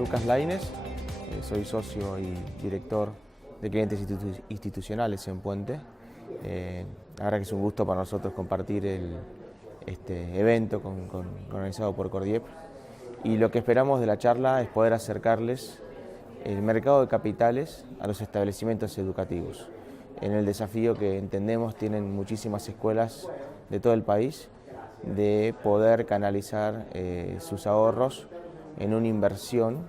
Lucas Laínez, soy socio y director de clientes institucionales en Puente. La verdad que es un gusto para nosotros compartir este evento organizado por Cordiep, y lo que esperamos de la charla es poder acercarles el mercado de capitales a los establecimientos educativos, en el desafío que entendemos tienen muchísimas escuelas de todo el país de poder canalizar sus ahorros en una inversión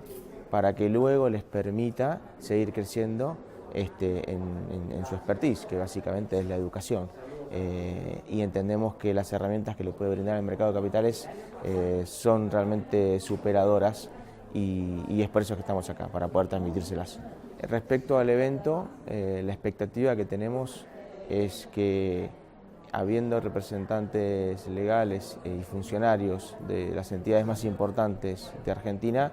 para que luego les permita seguir creciendo en su expertise, que básicamente es la educación. Y entendemos que las herramientas que le puede brindar el mercado de capitales son realmente superadoras, y es por eso que estamos acá, para poder transmitírselas. Respecto al evento, la expectativa que tenemos es que, habiendo representantes legales y funcionarios de las entidades más importantes de Argentina,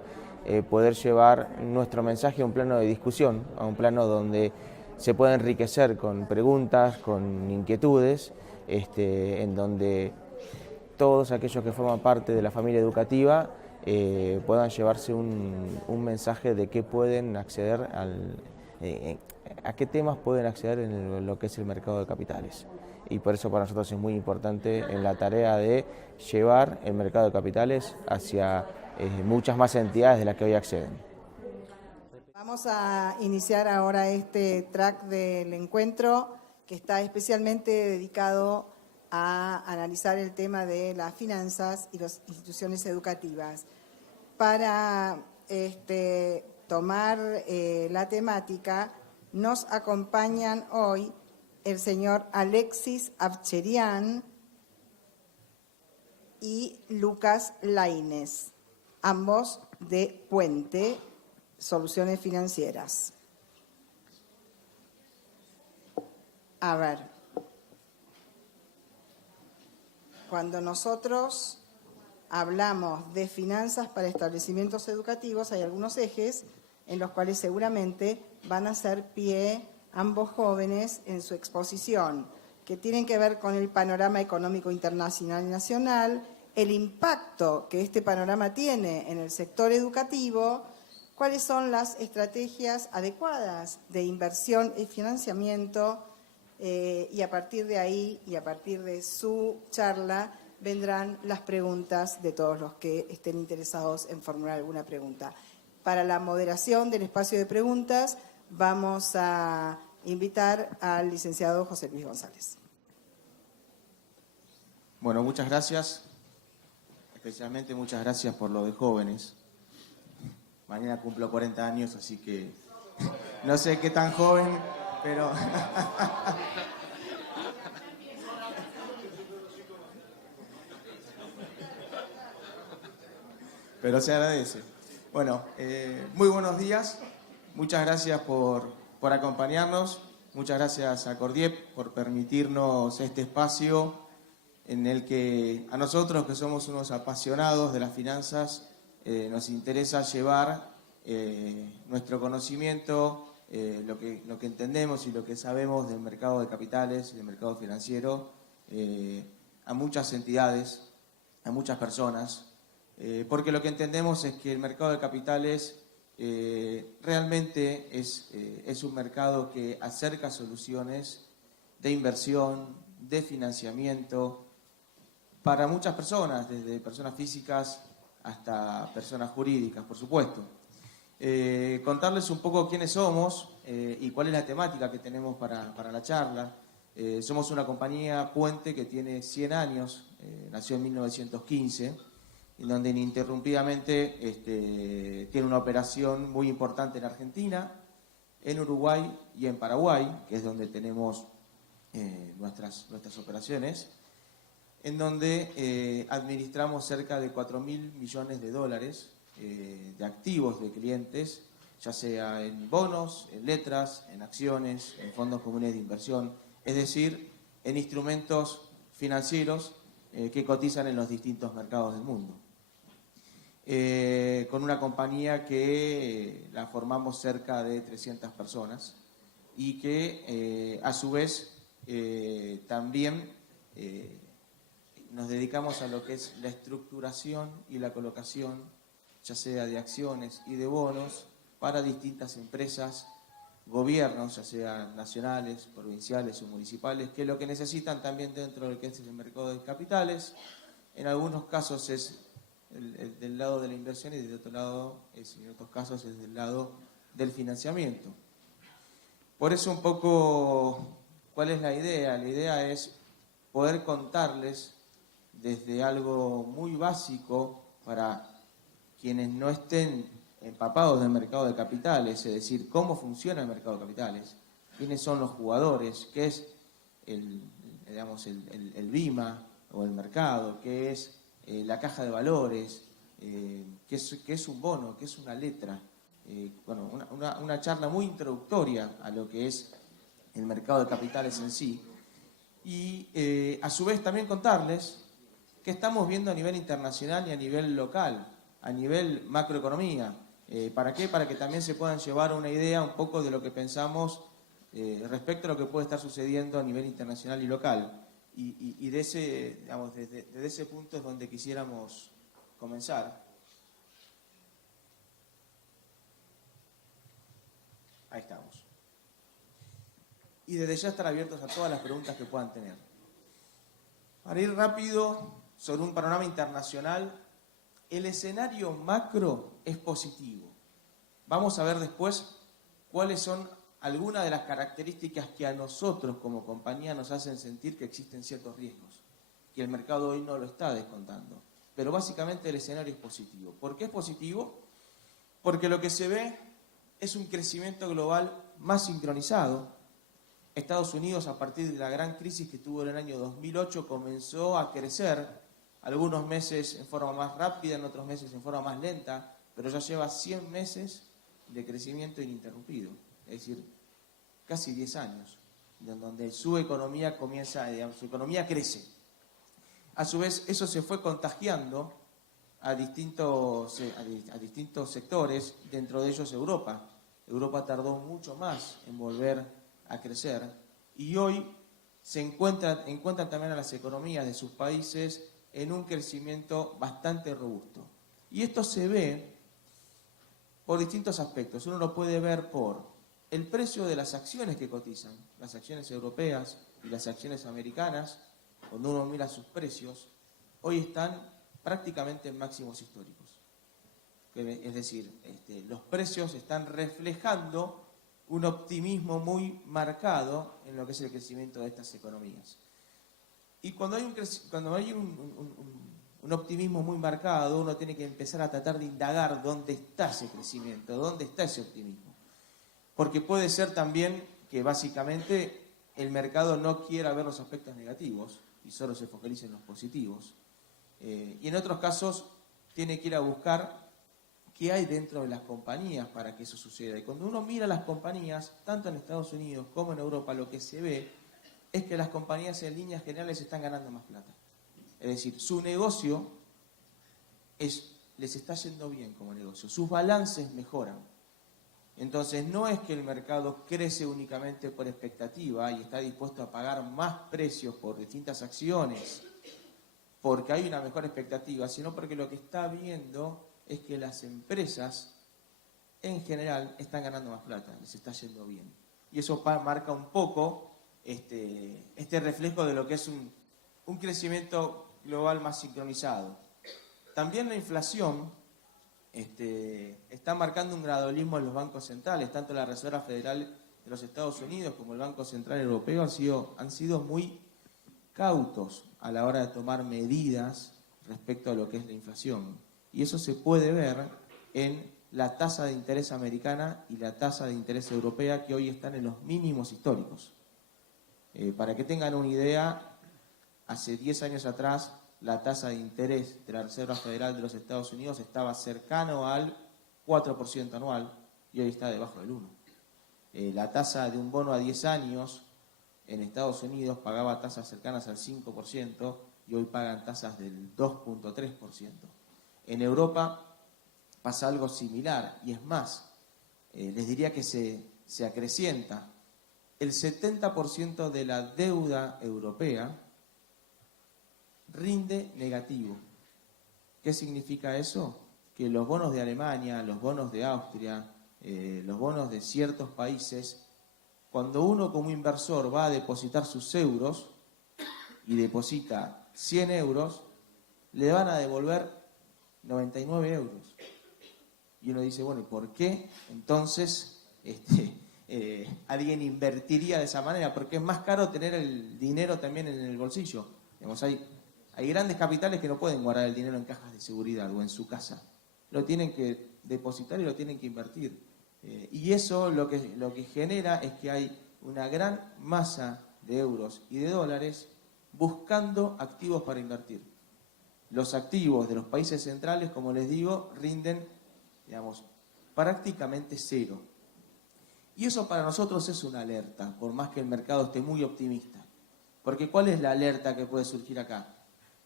poder llevar nuestro mensaje a un plano de discusión, a un plano donde se pueda enriquecer con preguntas, con inquietudes, en donde todos aquellos que forman parte de la familia educativa puedan llevarse un mensaje de qué pueden acceder a qué temas pueden acceder en lo que es el mercado de capitales. Y por eso para nosotros es muy importante en la tarea de llevar el mercado de capitales hacia muchas más entidades de las que hoy acceden. Vamos a iniciar ahora este track del encuentro, que está especialmente dedicado a analizar el tema de las finanzas y las instituciones educativas. Para tomar la temática, nos acompañan hoy el señor Alexis Avcherian y Lucas Laínez, ambos de Puente Soluciones Financieras. A ver, cuando nosotros hablamos de finanzas para establecimientos educativos, hay algunos ejes en los cuales seguramente van a hacer pie ambos jóvenes en su exposición, que tienen que ver con el panorama económico internacional y nacional, el impacto que este panorama tiene en el sector educativo, cuáles son las estrategias adecuadas de inversión y financiamiento, y a partir de ahí y a partir de su charla vendrán las preguntas de todos los que estén interesados en formular alguna pregunta. Para la moderación del espacio de preguntas vamos a invitar al licenciado José Luis González. Bueno, muchas gracias. Especialmente muchas gracias por lo de jóvenes. Mañana cumplo 40 años, así que no sé qué tan joven, pero... pero se agradece. Bueno, muy buenos días. Muchas gracias por acompañarnos. Muchas gracias a Cordiep por permitirnos este espacio en el que a nosotros, que somos unos apasionados de las finanzas, nos interesa llevar nuestro conocimiento, lo que entendemos y lo que sabemos del mercado de capitales y del mercado financiero a muchas entidades, a muchas personas, porque lo que entendemos es que el mercado de capitales realmente es un mercado que acerca soluciones de inversión, de financiamiento, para muchas personas, desde personas físicas hasta personas jurídicas, por supuesto. Contarles un poco quiénes somos y cuál es la temática que tenemos para la charla. Somos una compañía Puente que tiene 100 años, nació en 1915, en donde ininterrumpidamente tiene una operación muy importante en Argentina, en Uruguay y en Paraguay, que es donde tenemos nuestras operaciones, en donde administramos cerca de 4.000 millones de dólares de activos de clientes, ya sea en bonos, en letras, en acciones, en fondos comunes de inversión, es decir, en instrumentos financieros que cotizan en los distintos mercados del mundo. Con una compañía que la formamos cerca de 300 personas y que a su vez también nos dedicamos a lo que es la estructuración y la colocación ya sea de acciones y de bonos, para distintas empresas, gobiernos, ya sean nacionales, provinciales o municipales, que lo que necesitan también dentro del que es el mercado de capitales. En algunos casos es del lado de la inversión y en otros casos es del lado del financiamiento. Por eso un poco, ¿cuál es la idea? La idea es poder contarles desde algo muy básico para quienes no estén empapados del mercado de capitales, es decir, cómo funciona el mercado de capitales, quiénes son los jugadores, qué es el BIMA o el mercado, qué es la caja de valores, qué es un bono, qué es una letra. Una charla muy introductoria a lo que es el mercado de capitales en sí. Y a su vez también contarles qué estamos viendo a nivel internacional y a nivel local, a nivel macroeconomía. ¿Para qué? Para que también se puedan llevar una idea un poco de lo que pensamos respecto a lo que puede estar sucediendo a nivel internacional y local. Y de desde ese punto es donde quisiéramos comenzar. Ahí estamos. Y desde ya estar abiertos a todas las preguntas que puedan tener. Para ir rápido sobre un panorama internacional, el escenario macro es positivo. Vamos a ver después cuáles son algunas de las características que a nosotros como compañía nos hacen sentir que existen ciertos riesgos, que el mercado hoy no lo está descontando. Pero básicamente el escenario es positivo. ¿Por qué es positivo? Porque lo que se ve es un crecimiento global más sincronizado. Estados Unidos, a partir de la gran crisis que tuvo en el año 2008, comenzó a crecer, algunos meses en forma más rápida, en otros meses en forma más lenta, pero ya lleva 100 meses de crecimiento ininterrumpido, es decir, casi 10 años, en donde su economía su economía crece. A su vez, eso se fue contagiando a distintos sectores, dentro de ellos Europa. Europa tardó mucho más en volver a crecer y hoy se encuentran también a las economías de sus países en un crecimiento bastante robusto. Y esto se ve por distintos aspectos. Uno lo puede ver por el precio de las acciones que cotizan, las acciones europeas y las acciones americanas. Cuando uno mira sus precios, hoy están prácticamente en máximos históricos. Es decir, los precios están reflejando un optimismo muy marcado en lo que es el crecimiento de estas economías. Y cuando hay un optimismo muy marcado, uno tiene que empezar a tratar de indagar dónde está ese crecimiento, dónde está ese optimismo. Porque puede ser también que básicamente el mercado no quiera ver los aspectos negativos y solo se focalice en los positivos. Y en otros casos tiene que ir a buscar qué hay dentro de las compañías para que eso suceda. Y cuando uno mira las compañías, tanto en Estados Unidos como en Europa, lo que se ve es que las compañías en líneas generales están ganando más plata. Es decir, su negocio les está yendo bien como negocio, sus balances mejoran. Entonces no es que el mercado crece únicamente por expectativa y está dispuesto a pagar más precios por distintas acciones porque hay una mejor expectativa, sino porque lo que está viendo es que las empresas en general están ganando más plata, les está yendo bien. Y eso marca un poco este reflejo de lo que es un crecimiento global más sincronizado. También la inflación está marcando un gradualismo en los bancos centrales, tanto la Reserva Federal de los Estados Unidos como el Banco Central Europeo han sido muy cautos a la hora de tomar medidas respecto a lo que es la inflación. Y eso se puede ver en la tasa de interés americana y la tasa de interés europea, que hoy están en los mínimos históricos. Para que tengan una idea, hace 10 años atrás la tasa de interés de la Reserva Federal de los Estados Unidos estaba cercano al 4% anual y hoy está debajo del 1%. La tasa de un bono a 10 años en Estados Unidos pagaba tasas cercanas al 5% y hoy pagan tasas del 2.3%. En Europa pasa algo similar y es más, les diría que se acrecienta. El 70% de la deuda europea rinde negativo. ¿Qué significa eso? que los bonos de Alemania, los bonos de Austria, los bonos de ciertos países, cuando uno como inversor va a depositar sus euros y deposita 100 euros, le van a devolver 99 euros. Y uno dice, bueno, ¿y por qué entonces alguien invertiría de esa manera? Porque es más caro tener el dinero también en el bolsillo. Digamos, hay grandes capitales que no pueden guardar el dinero en cajas de seguridad o en su casa. Lo tienen que depositar y lo tienen que invertir. Y eso lo que genera es que hay una gran masa de euros y de dólares buscando activos para invertir. Los activos de los países centrales, como les digo, rinden, digamos, prácticamente cero. Y eso para nosotros es una alerta, por más que el mercado esté muy optimista. Porque ¿cuál es la alerta que puede surgir acá?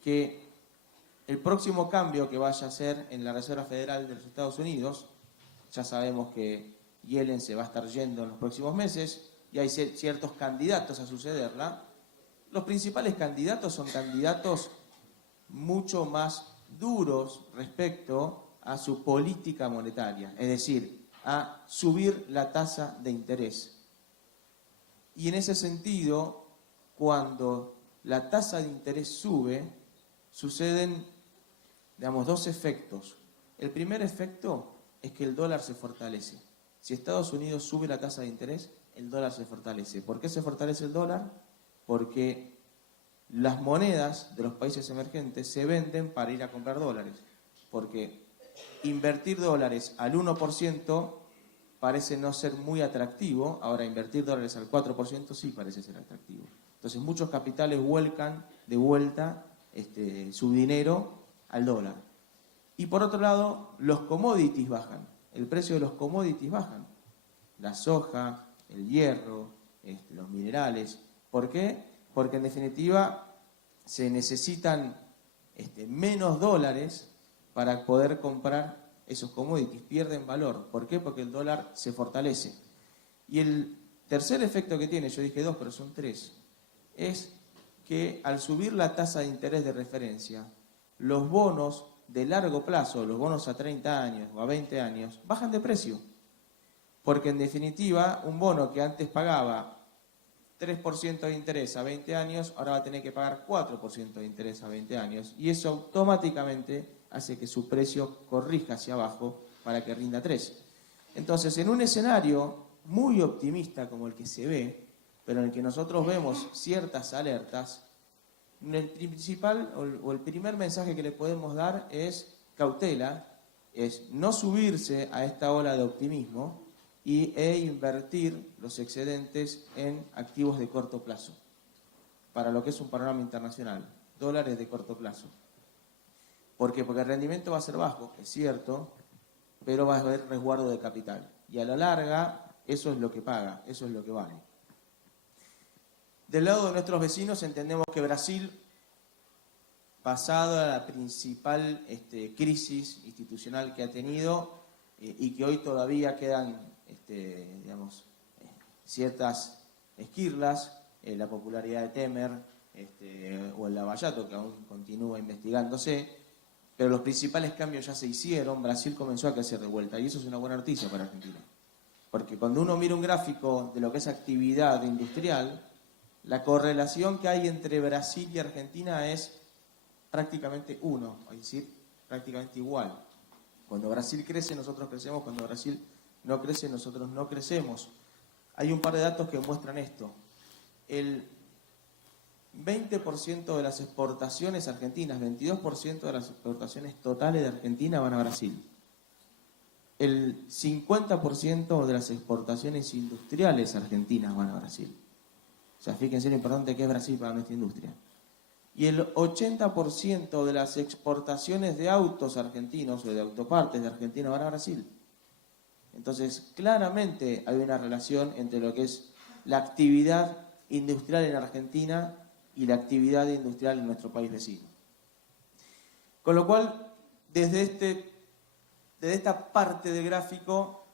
Que el próximo cambio que vaya a hacer en la Reserva Federal de los Estados Unidos, ya sabemos que Yellen se va a estar yendo en los próximos meses y hay ciertos candidatos a sucederla. Los principales candidatos son candidatos mucho más duros respecto a su política monetaria, es decir, a subir la tasa de interés. Y en ese sentido, cuando la tasa de interés sube, suceden, digamos, dos efectos. El primer efecto es que el dólar se fortalece. Si Estados Unidos sube la tasa de interés, el dólar se fortalece. ¿Por qué se fortalece el dólar? Porque las monedas de los países emergentes se venden para ir a comprar dólares. Porque invertir dólares al 1% parece no ser muy atractivo. Ahora, invertir dólares al 4% sí parece ser atractivo. Entonces, muchos capitales vuelcan de vuelta su dinero al dólar. Y por otro lado, los commodities bajan. El precio de los commodities bajan. La soja, el hierro, los minerales. ¿Por qué? Porque en definitiva se necesitan menos dólares para poder comprar esos commodities. Pierden valor. ¿Por qué? Porque el dólar se fortalece. Y el tercer efecto que tiene, yo dije dos, pero son tres, es que al subir la tasa de interés de referencia, los bonos de largo plazo, los bonos a 30 años o a 20 años, bajan de precio. Porque en definitiva, un bono que antes pagaba 3% de interés a 20 años, ahora va a tener que pagar 4% de interés a 20 años. Y eso automáticamente hace que su precio corrija hacia abajo para que rinda 3. Entonces, en un escenario muy optimista como el que se ve, pero en el que nosotros vemos ciertas alertas, el principal o el primer mensaje que le podemos dar es cautela, es no subirse a esta ola de optimismo e invertir los excedentes en activos de corto plazo, para lo que es un panorama internacional, dólares de corto plazo. ¿Por qué? Porque el rendimiento va a ser bajo, es cierto, pero va a haber resguardo de capital. Y a la larga, eso es lo que paga, eso es lo que vale. Del lado de nuestros vecinos entendemos que Brasil, pasado a la principal crisis institucional que ha tenido y que hoy todavía quedan ciertas esquirlas, la popularidad de Temer o el Lavallato, que aún continúa investigándose, pero los principales cambios ya se hicieron. Brasil comenzó a crecer de vuelta y eso es una buena noticia para Argentina. Porque cuando uno mira un gráfico de lo que es actividad industrial, la correlación que hay entre Brasil y Argentina es prácticamente 1, es decir, prácticamente igual. Cuando Brasil crece, nosotros crecemos. Cuando Brasil no crece, nosotros no crecemos. Hay un par de datos que muestran esto. El 20% de las exportaciones argentinas, 22% de las exportaciones totales de Argentina van a Brasil. El 50% de las exportaciones industriales argentinas van a Brasil. O sea, fíjense lo importante que es Brasil para nuestra industria. Y el 80% de las exportaciones de autos argentinos o de autopartes de Argentina van a Brasil. Entonces, claramente hay una relación entre lo que es la actividad industrial en Argentina y la actividad industrial en nuestro país vecino. Con lo cual, desde esta parte del gráfico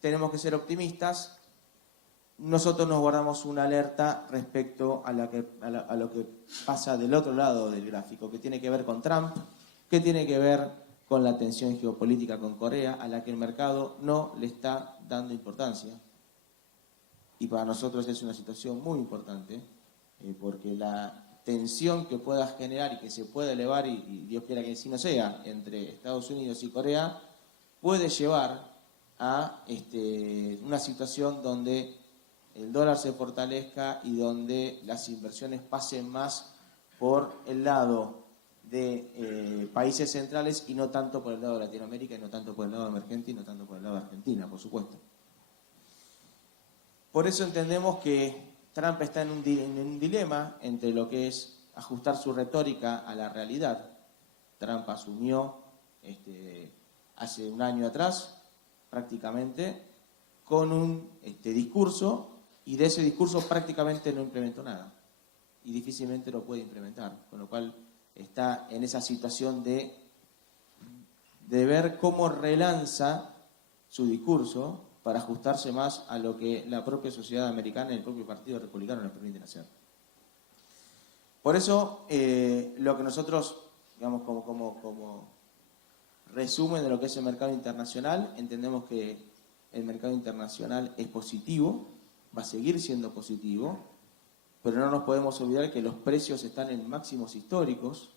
tenemos que ser optimistas. Nosotros nos guardamos una alerta respecto a lo que pasa del otro lado del gráfico, que tiene que ver con Trump, que tiene que ver con la tensión geopolítica con Corea, a la que el mercado no le está dando importancia. Y para nosotros es una situación muy importante, porque la tensión que pueda generar y que se pueda elevar, y Dios quiera que así no sea, entre Estados Unidos y Corea, puede llevar a una situación donde el dólar se fortalezca y donde las inversiones pasen más por el lado de países centrales y no tanto por el lado de Latinoamérica, y no tanto por el lado emergente, y no tanto por el lado de Argentina, por supuesto. Por eso entendemos que Trump está en un dilema entre lo que es ajustar su retórica a la realidad. Trump asumió hace un año atrás, prácticamente, con un discurso, y de ese discurso prácticamente no implementó nada. Y difícilmente lo puede implementar, con lo cual está en esa situación de ver cómo relanza su discurso para ajustarse más a lo que la propia sociedad americana y el propio Partido Republicano les permiten hacer. Por eso, lo que nosotros, digamos, como resumen de lo que es el mercado internacional, entendemos que el mercado internacional es positivo, va a seguir siendo positivo, pero no nos podemos olvidar que los precios están en máximos históricos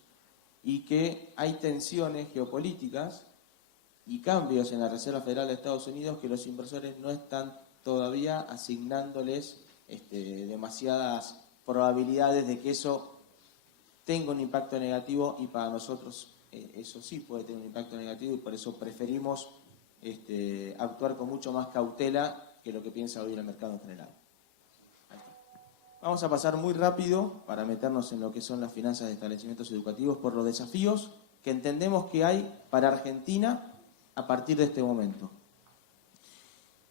y que hay tensiones geopolíticas y cambios en la Reserva Federal de Estados Unidos que los inversores no están todavía asignándoles demasiadas probabilidades de que eso tenga un impacto negativo, y para nosotros eso sí puede tener un impacto negativo, y por eso preferimos actuar con mucho más cautela que lo que piensa hoy el mercado en general. Vamos a pasar muy rápido para meternos en lo que son las finanzas de establecimientos educativos por los desafíos que entendemos que hay para Argentina a partir de este momento.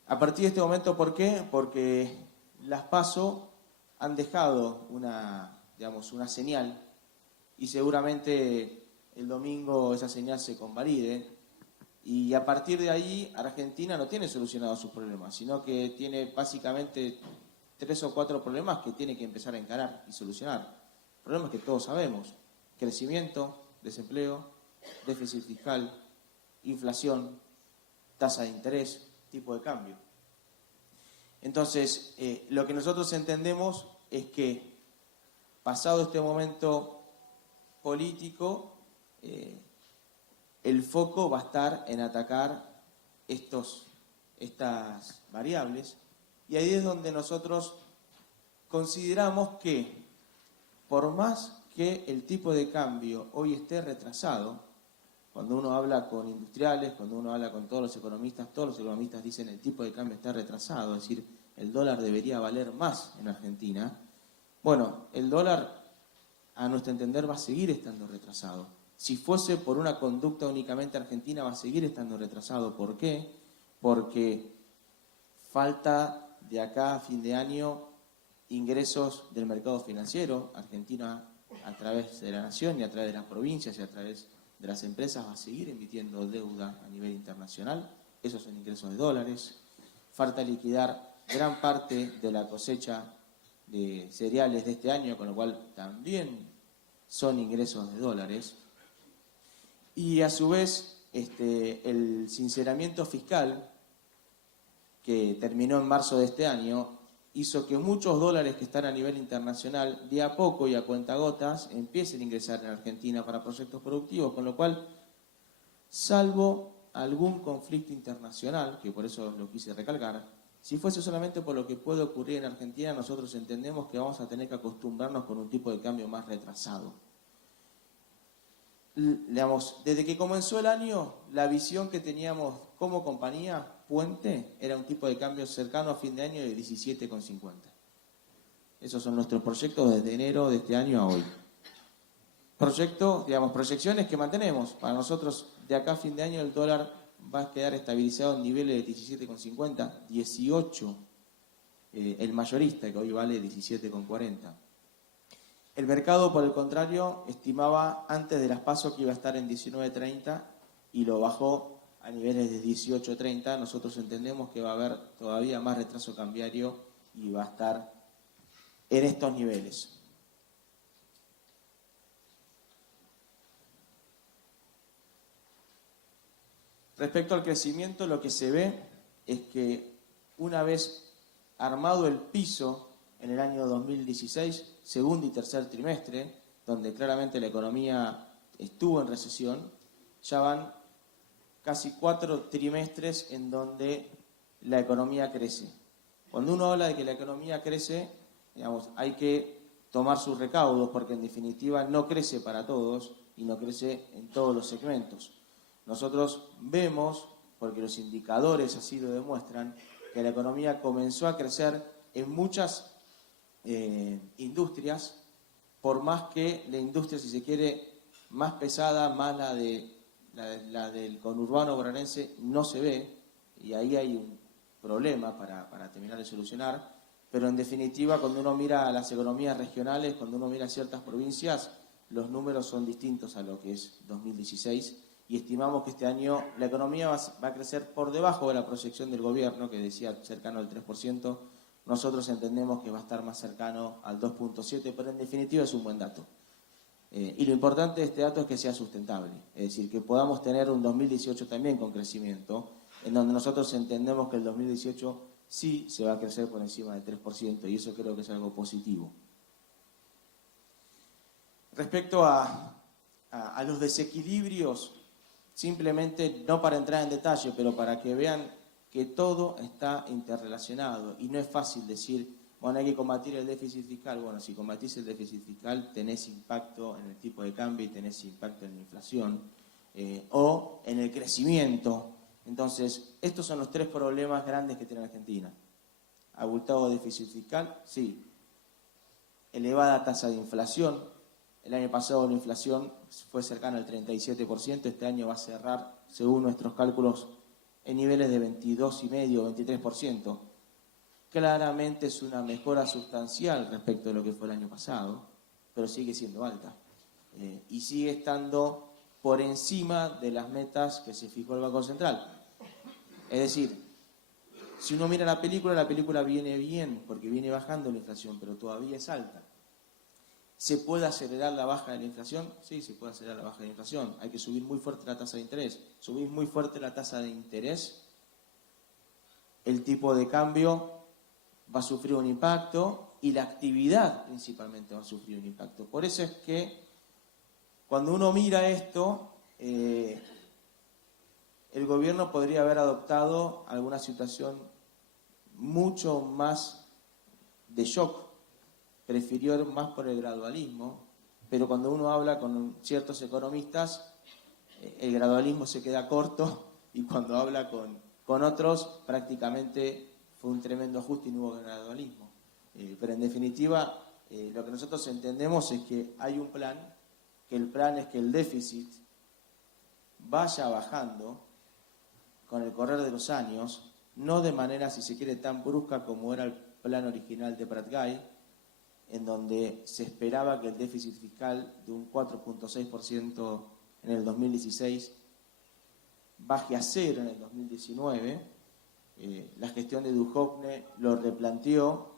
A partir de este momento, ¿por qué? Porque las PASO han dejado una señal, y seguramente el domingo esa señal se convalide, y a partir de ahí Argentina no tiene solucionados sus problemas, sino que tiene básicamente 3 o 4 problemas que tiene que empezar a encarar y solucionar. Problemas que todos sabemos: crecimiento, desempleo, déficit fiscal, inflación, tasa de interés, tipo de cambio. Entonces, lo que nosotros entendemos es que, pasado este momento político, el foco va a estar en atacar estas variables, y ahí es donde nosotros consideramos que, por más que el tipo de cambio hoy esté retrasado, cuando uno habla con industriales, cuando uno habla con todos los economistas dicen el tipo de cambio está retrasado, es decir, el dólar debería valer más en Argentina. Bueno, el dólar, a nuestro entender, va a seguir estando retrasado. Si fuese por una conducta únicamente argentina, va a seguir estando retrasado. ¿Por qué? Porque falta de acá a fin de año ingresos del mercado financiero. Argentina, a través de la nación y a través de las provincias y a través de las empresas, va a seguir emitiendo deuda a nivel internacional. Esos son ingresos de dólares. Falta liquidar gran parte de la cosecha de cereales de este año, con lo cual también son ingresos de dólares. Y a su vez, el sinceramiento fiscal que terminó en marzo de este año hizo que muchos dólares que están a nivel internacional, de a poco y a cuentagotas, empiecen a ingresar en Argentina para proyectos productivos, con lo cual, salvo algún conflicto internacional, que por eso lo quise recalcar, si fuese solamente por lo que puede ocurrir en Argentina, nosotros entendemos que vamos a tener que acostumbrarnos con un tipo de cambio más retrasado. Digamos, desde que comenzó el año, la visión que teníamos como compañía Puente era un tipo de cambio cercano a fin de año de 17,50. Esos son nuestros proyectos desde enero de este año a hoy. Proyecciones que mantenemos. Para nosotros, de acá a fin de año, el dólar va a quedar estabilizado en niveles de 17,50, 18 el mayorista, que hoy vale 17,40. El mercado, por el contrario, estimaba antes de las PASO que iba a estar en 19,30 y lo bajó a niveles de 18,30. Nosotros entendemos que va a haber todavía más retraso cambiario y va a estar en estos niveles. Respecto al crecimiento, lo que se ve es que una vez armado el piso en el año 2016, segundo y tercer trimestre, donde claramente la economía estuvo en recesión, ya van casi 4 trimestres en donde la economía crece. Cuando uno habla de que la economía crece, digamos, hay que tomar sus recaudos, porque en definitiva no crece para todos y no crece en todos los segmentos. Nosotros vemos, porque los indicadores así lo demuestran, que la economía comenzó a crecer en muchas industrias, por más que la industria, si se quiere, más pesada, más la del conurbano bonaerense, no se ve, y ahí hay un problema para terminar de solucionar, pero en definitiva, cuando uno mira las economías regionales, cuando uno mira ciertas provincias, los números son distintos a lo que es 2016, y estimamos que este año la economía va a crecer por debajo de la proyección del gobierno, que decía cercano al 3%, nosotros entendemos que va a estar más cercano al 2.7%, pero en definitiva es un buen dato. Y lo importante de este dato es que sea sustentable, es decir, que podamos tener un 2018 también con crecimiento, en donde nosotros entendemos que el 2018 sí se va a crecer por encima del 3%, y eso creo que es algo positivo. Respecto a los desequilibrios, simplemente, no para entrar en detalle, pero para que vean que todo está interrelacionado, y no es fácil decir, bueno, hay que combatir el déficit fiscal. Bueno, si combatís el déficit fiscal, tenés impacto en el tipo de cambio y tenés impacto en la inflación, o en el crecimiento. Entonces, estos son los 3 problemas grandes que tiene Argentina. Abultado déficit fiscal, sí. Elevada tasa de inflación. El año pasado la inflación fue cercana al 37%, este año va a cerrar, según nuestros cálculos, en niveles de 22,5%, 23%. Claramente es una mejora sustancial respecto a lo que fue el año pasado, pero sigue siendo alta. Y sigue estando por encima de las metas que se fijó el Banco Central. Es decir, si uno mira la película viene bien, porque viene bajando la inflación, pero todavía es alta. ¿Se puede acelerar la baja de la inflación? Sí, se puede acelerar la baja de la inflación. Hay que subir muy fuerte la tasa de interés. Subir muy fuerte la tasa de interés, el tipo de cambio va a sufrir un impacto y la actividad principalmente va a sufrir un impacto. Por eso es que cuando uno mira esto, el gobierno podría haber adoptado alguna situación mucho más de shock, prefirió ir más por el gradualismo, pero cuando uno habla con ciertos economistas, el gradualismo se queda corto, y cuando habla con otros, prácticamente fue un tremendo ajuste y no hubo gradualismo. Pero en definitiva, lo que nosotros entendemos es que hay un plan, que el plan es que el déficit vaya bajando con el correr de los años, no de manera, si se quiere, tan brusca como era el plan original de Prat-Gay, en donde se esperaba que el déficit fiscal de un 4.6% en el 2016 baje a 0 en el 2019. La gestión de Duhovne lo replanteó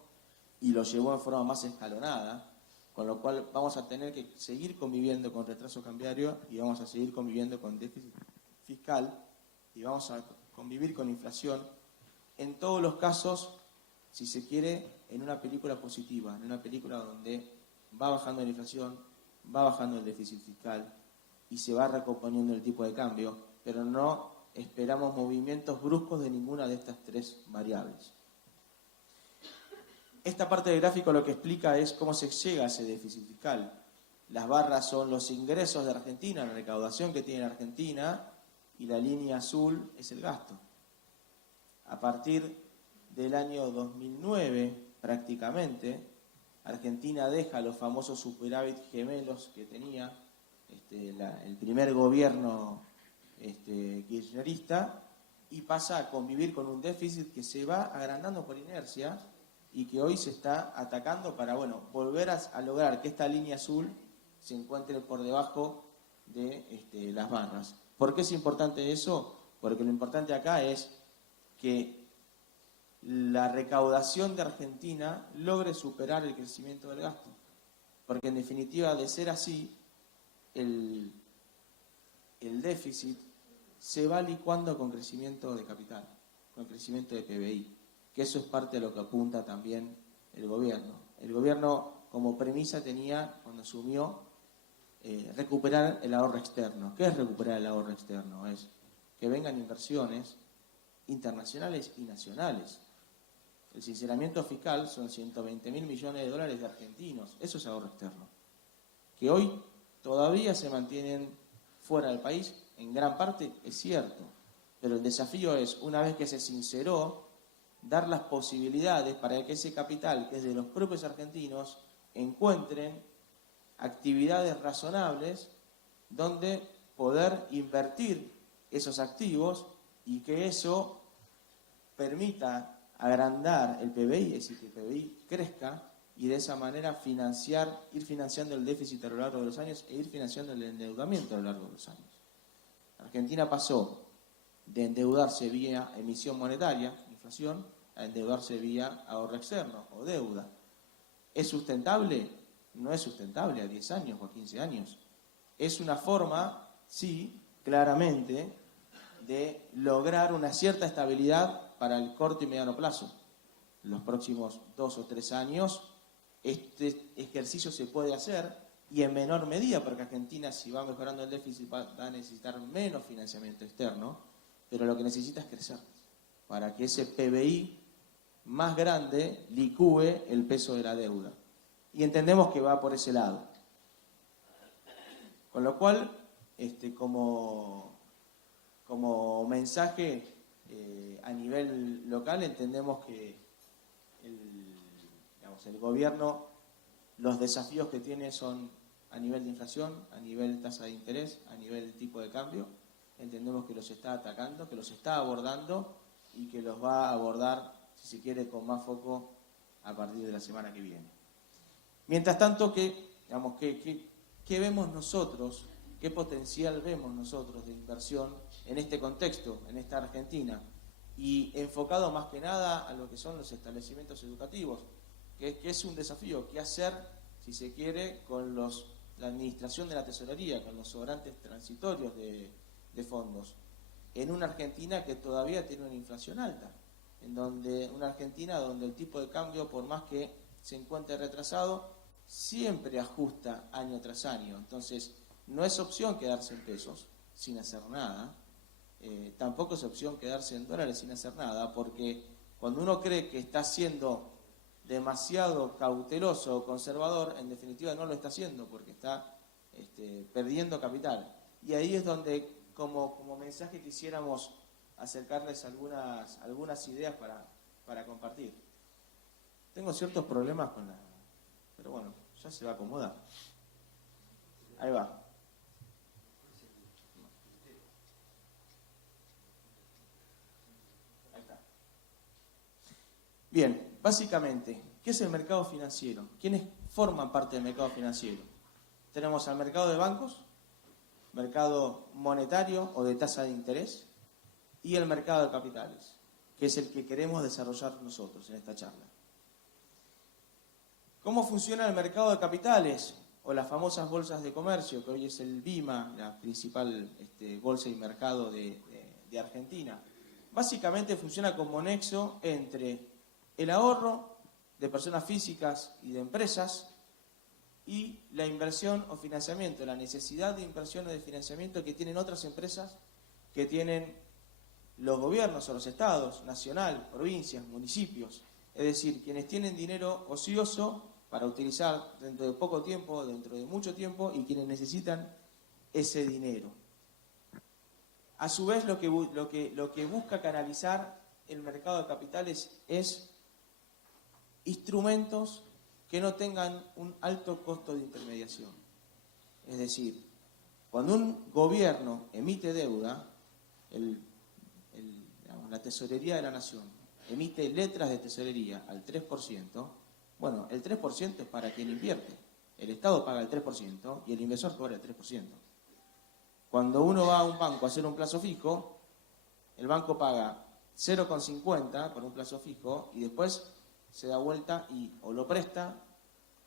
y lo llevó en forma más escalonada, con lo cual vamos a tener que seguir conviviendo con retraso cambiario y vamos a seguir conviviendo con déficit fiscal y vamos a convivir con inflación. En todos los casos, si se quiere, en una película positiva, en una película donde va bajando la inflación, va bajando el déficit fiscal y se va recomponiendo el tipo de cambio, pero no esperamos movimientos bruscos de ninguna de estas 3 variables. Esta parte del gráfico lo que explica es cómo se llega a ese déficit fiscal. Las barras son los ingresos de Argentina, la recaudación que tiene Argentina, y la línea azul es el gasto. A partir del año 2009, prácticamente, Argentina deja los famosos superávit gemelos que tenía el primer gobierno kirchnerista, y pasa a convivir con un déficit que se va agrandando por inercia y que hoy se está atacando para, volver a lograr que esta línea azul se encuentre por debajo de las barras. ¿Por qué es importante eso? Porque lo importante acá es que la recaudación de Argentina logre superar el crecimiento del gasto. Porque en definitiva, de ser así, el déficit se va licuando con crecimiento de capital, con crecimiento de PBI, que eso es parte de lo que apunta también el gobierno. El gobierno como premisa tenía, cuando asumió, recuperar el ahorro externo. ¿Qué es recuperar el ahorro externo? Es que vengan inversiones internacionales y nacionales. El sinceramiento fiscal son 120.000 millones de dólares de argentinos. Eso es ahorro externo. Que hoy todavía se mantienen fuera del país, en gran parte es cierto. Pero el desafío es, una vez que se sinceró, dar las posibilidades para que ese capital, que es de los propios argentinos, encuentren actividades razonables donde poder invertir esos activos y que eso permita agrandar el PBI, es decir, que el PBI crezca y de esa manera ir financiando el déficit a lo largo de los años e ir financiando el endeudamiento a lo largo de los años. Argentina pasó de endeudarse vía emisión monetaria, inflación, a endeudarse vía ahorro externo o deuda. ¿Es sustentable? No es sustentable a 10 años o a 15 años. Es una forma, sí, claramente, de lograr una cierta estabilidad para el corto y mediano plazo. En los próximos 2 o 3 años, este ejercicio se puede hacer y en menor medida, porque Argentina, si va mejorando el déficit, va a necesitar menos financiamiento externo, pero lo que necesita es crecer, para que ese PBI más grande licúe el peso de la deuda. Y entendemos que va por ese lado. Con lo cual, como mensaje a nivel local, entendemos que el gobierno, los desafíos que tiene son a nivel de inflación, a nivel de tasa de interés, a nivel de tipo de cambio. Entendemos que los está atacando, que los está abordando y que los va a abordar, si se quiere, con más foco a partir de la semana que viene. Mientras tanto, ¿qué vemos nosotros? ¿Qué potencial vemos nosotros de inversión en este contexto, en esta Argentina? Y enfocado más que nada a lo que son los establecimientos educativos, que es un desafío. ¿Qué hacer, si se quiere, con la administración de la tesorería, con los sobrantes transitorios de fondos? En una Argentina que todavía tiene una inflación alta, una Argentina donde el tipo de cambio, por más que se encuentre retrasado, siempre ajusta año tras año. Entonces, no es opción quedarse en pesos sin hacer nada, tampoco es opción quedarse en dólares sin hacer nada, porque cuando uno cree que está siendo demasiado cauteloso o conservador, en definitiva no lo está haciendo, porque está perdiendo capital. Y ahí es donde, como mensaje, quisiéramos acercarles algunas ideas para compartir. Tengo ciertos problemas pero bueno, ya se va a acomodar. Ahí va. Ahí está. Bien, básicamente, ¿qué es el mercado financiero? ¿Quiénes forman parte del mercado financiero? Tenemos al mercado de bancos, mercado monetario o de tasa de interés, y el mercado de capitales, que es el que queremos desarrollar nosotros en esta charla. ¿Cómo funciona el mercado de capitales? O las famosas bolsas de comercio, que hoy es el BIMA, la principal bolsa y mercado de Argentina. Básicamente funciona como nexo entre el ahorro de personas físicas y de empresas y la inversión o financiamiento, la necesidad de inversión o de financiamiento que tienen otras empresas, que tienen los gobiernos o los estados, nacional, provincias, municipios. Es decir, quienes tienen dinero ocioso para utilizar dentro de poco tiempo, dentro de mucho tiempo, y quienes necesitan ese dinero. A su vez, lo que busca canalizar el mercado de capitales es instrumentos que no tengan un alto costo de intermediación. Es decir, cuando un gobierno emite deuda, la tesorería de la nación emite letras de tesorería al 3%, bueno, el 3% es para quien invierte. El Estado paga el 3% y el inversor cobra el 3%. Cuando uno va a un banco a hacer un plazo fijo, el banco paga 0,50 por un plazo fijo y después se da vuelta y o lo presta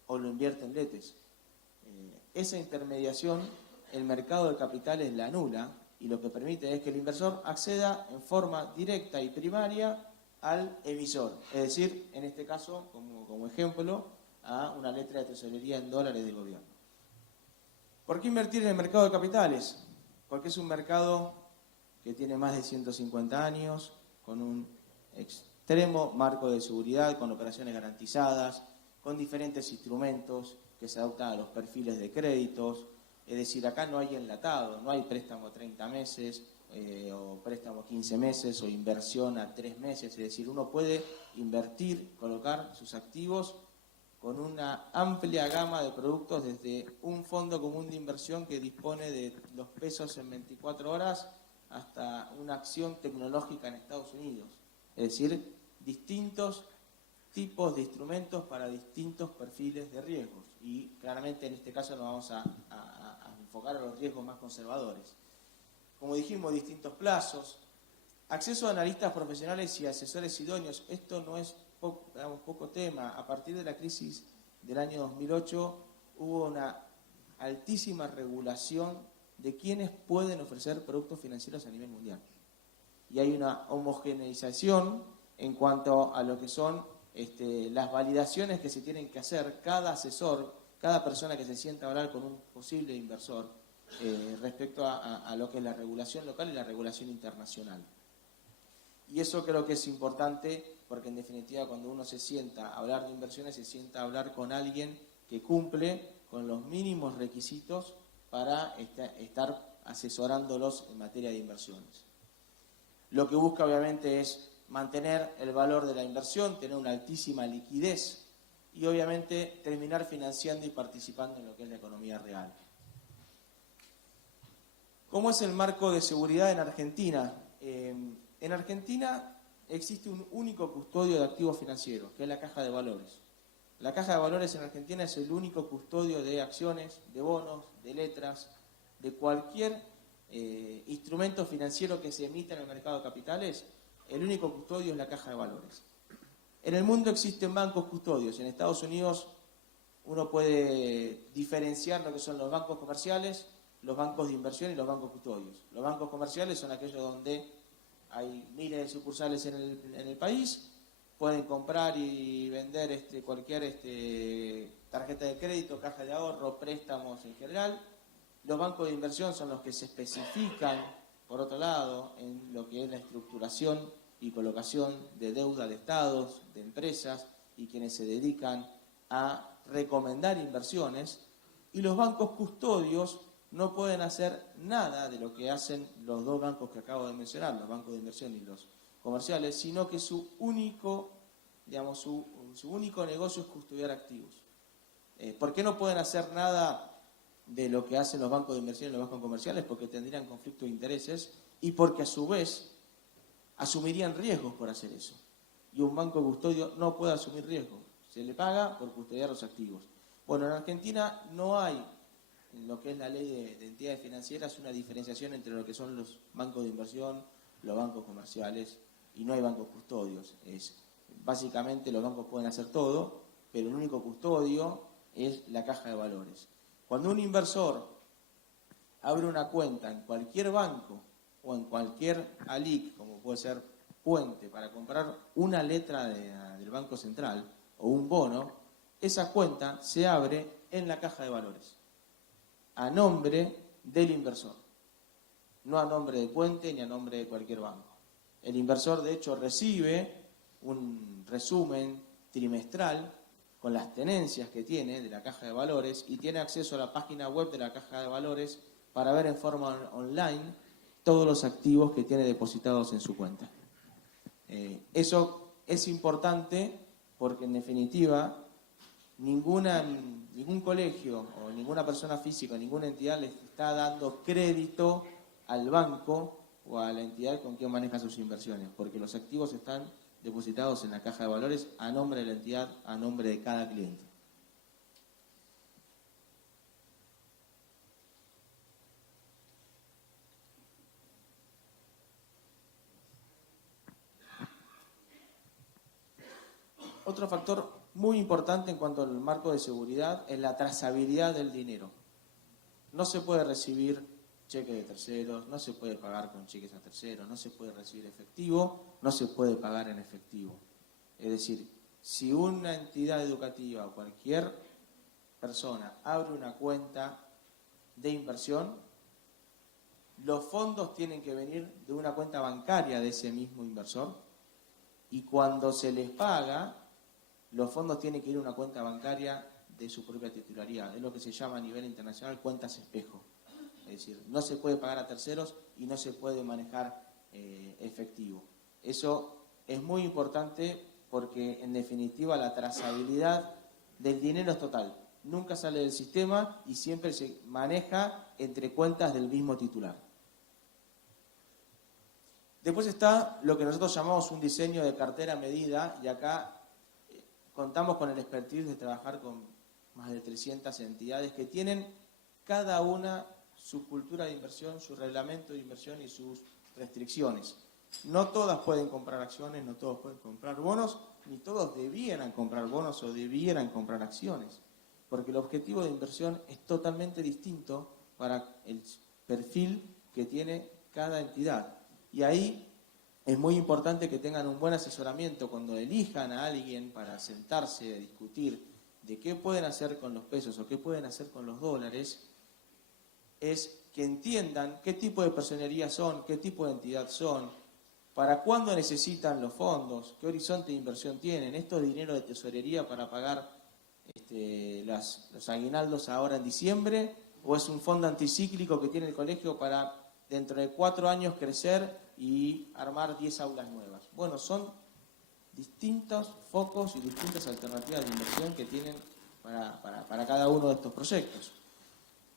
o lo invierte en letes. Esa intermediación, el mercado de capitales la anula y lo que permite es que el inversor acceda en forma directa y primaria al emisor, es decir, en este caso, como ejemplo, a una letra de tesorería en dólares del gobierno. ¿Por qué invertir en el mercado de capitales? Porque es un mercado que tiene más de 150 años, con un extremo marco de seguridad, con operaciones garantizadas, con diferentes instrumentos que se adaptan a los perfiles de créditos. Es decir, acá no hay enlatado, no hay préstamo 30 meses o préstamo 15 meses o inversión a 3 meses. Es decir, uno puede invertir, colocar sus activos con una amplia gama de productos, desde un fondo común de inversión que dispone de los pesos en 24 horas hasta una acción tecnológica en Estados Unidos. Es decir, distintos tipos de instrumentos para distintos perfiles de riesgos. Y claramente en este caso nos vamos a enfocar a los riesgos más conservadores. Como dijimos, distintos plazos, acceso a analistas profesionales y asesores idóneos. Esto no es poco tema. A partir de la crisis del año 2008 hubo una altísima regulación de quienes pueden ofrecer productos financieros a nivel mundial. Y hay una homogeneización en cuanto a lo que son las validaciones que se tienen que hacer cada asesor, cada persona que se sienta a hablar con un posible inversor respecto a lo que es la regulación local y la regulación internacional. Y eso creo que es importante porque en definitiva cuando uno se sienta a hablar de inversiones, se sienta a hablar con alguien que cumple con los mínimos requisitos para estar asesorándolos en materia de inversiones. Lo que busca obviamente es mantener el valor de la inversión, tener una altísima liquidez y obviamente terminar financiando y participando en lo que es la economía real. ¿Cómo es el marco de seguridad en Argentina? En Argentina existe un único custodio de activos financieros, que es la Caja de Valores. La Caja de Valores en Argentina es el único custodio de acciones, de bonos, de letras, de cualquier instrumento financiero que se emita en el mercado de capitales. El único custodio es la Caja de Valores. En el mundo existen bancos custodios. En Estados Unidos uno puede diferenciar lo que son los bancos comerciales, los bancos de inversión y los bancos custodios. Los bancos comerciales son aquellos donde hay miles de sucursales en el país, pueden comprar y vender cualquier tarjeta de crédito, caja de ahorro, préstamos en general. Los bancos de inversión son los que se especifican, por otro lado, en lo que es la estructuración y colocación de deuda de estados, de empresas, y quienes se dedican a recomendar inversiones. Y los bancos custodios no pueden hacer nada de lo que hacen los dos bancos que acabo de mencionar, los bancos de inversión y los comerciales, sino que su único negocio es custodiar activos. ¿Por qué no pueden hacer nada de lo que hacen los bancos de inversión y los bancos comerciales? Porque tendrían conflicto de intereses y porque a su vez asumirían riesgos por hacer eso. Y un banco custodio no puede asumir riesgos, se le paga por custodiar los activos. Bueno, en Argentina no hay, en lo que es la ley de entidades financieras, una diferenciación entre lo que son los bancos de inversión, los bancos comerciales, y no hay bancos custodios. Básicamente los bancos pueden hacer todo, pero el único custodio es la Caja de Valores. Cuando un inversor abre una cuenta en cualquier banco o en cualquier ALIC, como puede ser Puente, para comprar una letra del Banco Central o un bono, esa cuenta se abre en la Caja de Valores, a nombre del inversor, no a nombre de Puente ni a nombre de cualquier banco. El inversor, de hecho, recibe un resumen trimestral con las tenencias que tiene de la Caja de Valores y tiene acceso a la página web de la Caja de Valores para ver en forma online todos los activos que tiene depositados en su cuenta. Eso es importante porque, en definitiva, ningún colegio o ninguna persona física, ninguna entidad le está dando crédito al banco o a la entidad con quien maneja sus inversiones, porque los activos están depositados en la Caja de Valores a nombre de la entidad, a nombre de cada cliente. Otro factor muy importante en cuanto al marco de seguridad es la trazabilidad del dinero. No se puede recibir cheques de terceros, no se puede pagar con cheques a terceros, no se puede recibir efectivo, no se puede pagar en efectivo. Es decir, si una entidad educativa o cualquier persona abre una cuenta de inversión, los fondos tienen que venir de una cuenta bancaria de ese mismo inversor y cuando se les paga, los fondos tienen que ir a una cuenta bancaria de su propia titularidad. Es lo que se llama a nivel internacional cuentas espejo. Es decir, no se puede pagar a terceros y no se puede manejar efectivo. Eso es muy importante porque, en definitiva, la trazabilidad del dinero es total. Nunca sale del sistema y siempre se maneja entre cuentas del mismo titular. Después está lo que nosotros llamamos un diseño de cartera a medida, y acá contamos con el expertise de trabajar con más de 300 entidades que tienen cada una su cultura de inversión, su reglamento de inversión y sus restricciones. No todas pueden comprar acciones, no todos pueden comprar bonos, ni todos debieran comprar bonos o debieran comprar acciones, porque el objetivo de inversión es totalmente distinto para el perfil que tiene cada entidad. Y ahí es muy importante que tengan un buen asesoramiento cuando elijan a alguien para sentarse a discutir de qué pueden hacer con los pesos o qué pueden hacer con los dólares, es que entiendan qué tipo de personería son, qué tipo de entidad son, para cuándo necesitan los fondos, qué horizonte de inversión tienen. ¿Esto es dinero de tesorería para pagar los aguinaldos ahora en diciembre? ¿O es un fondo anticíclico que tiene el colegio para dentro de 4 años crecer y armar 10 aulas nuevas? Bueno, son distintos focos y distintas alternativas de inversión que tienen para cada uno de estos proyectos.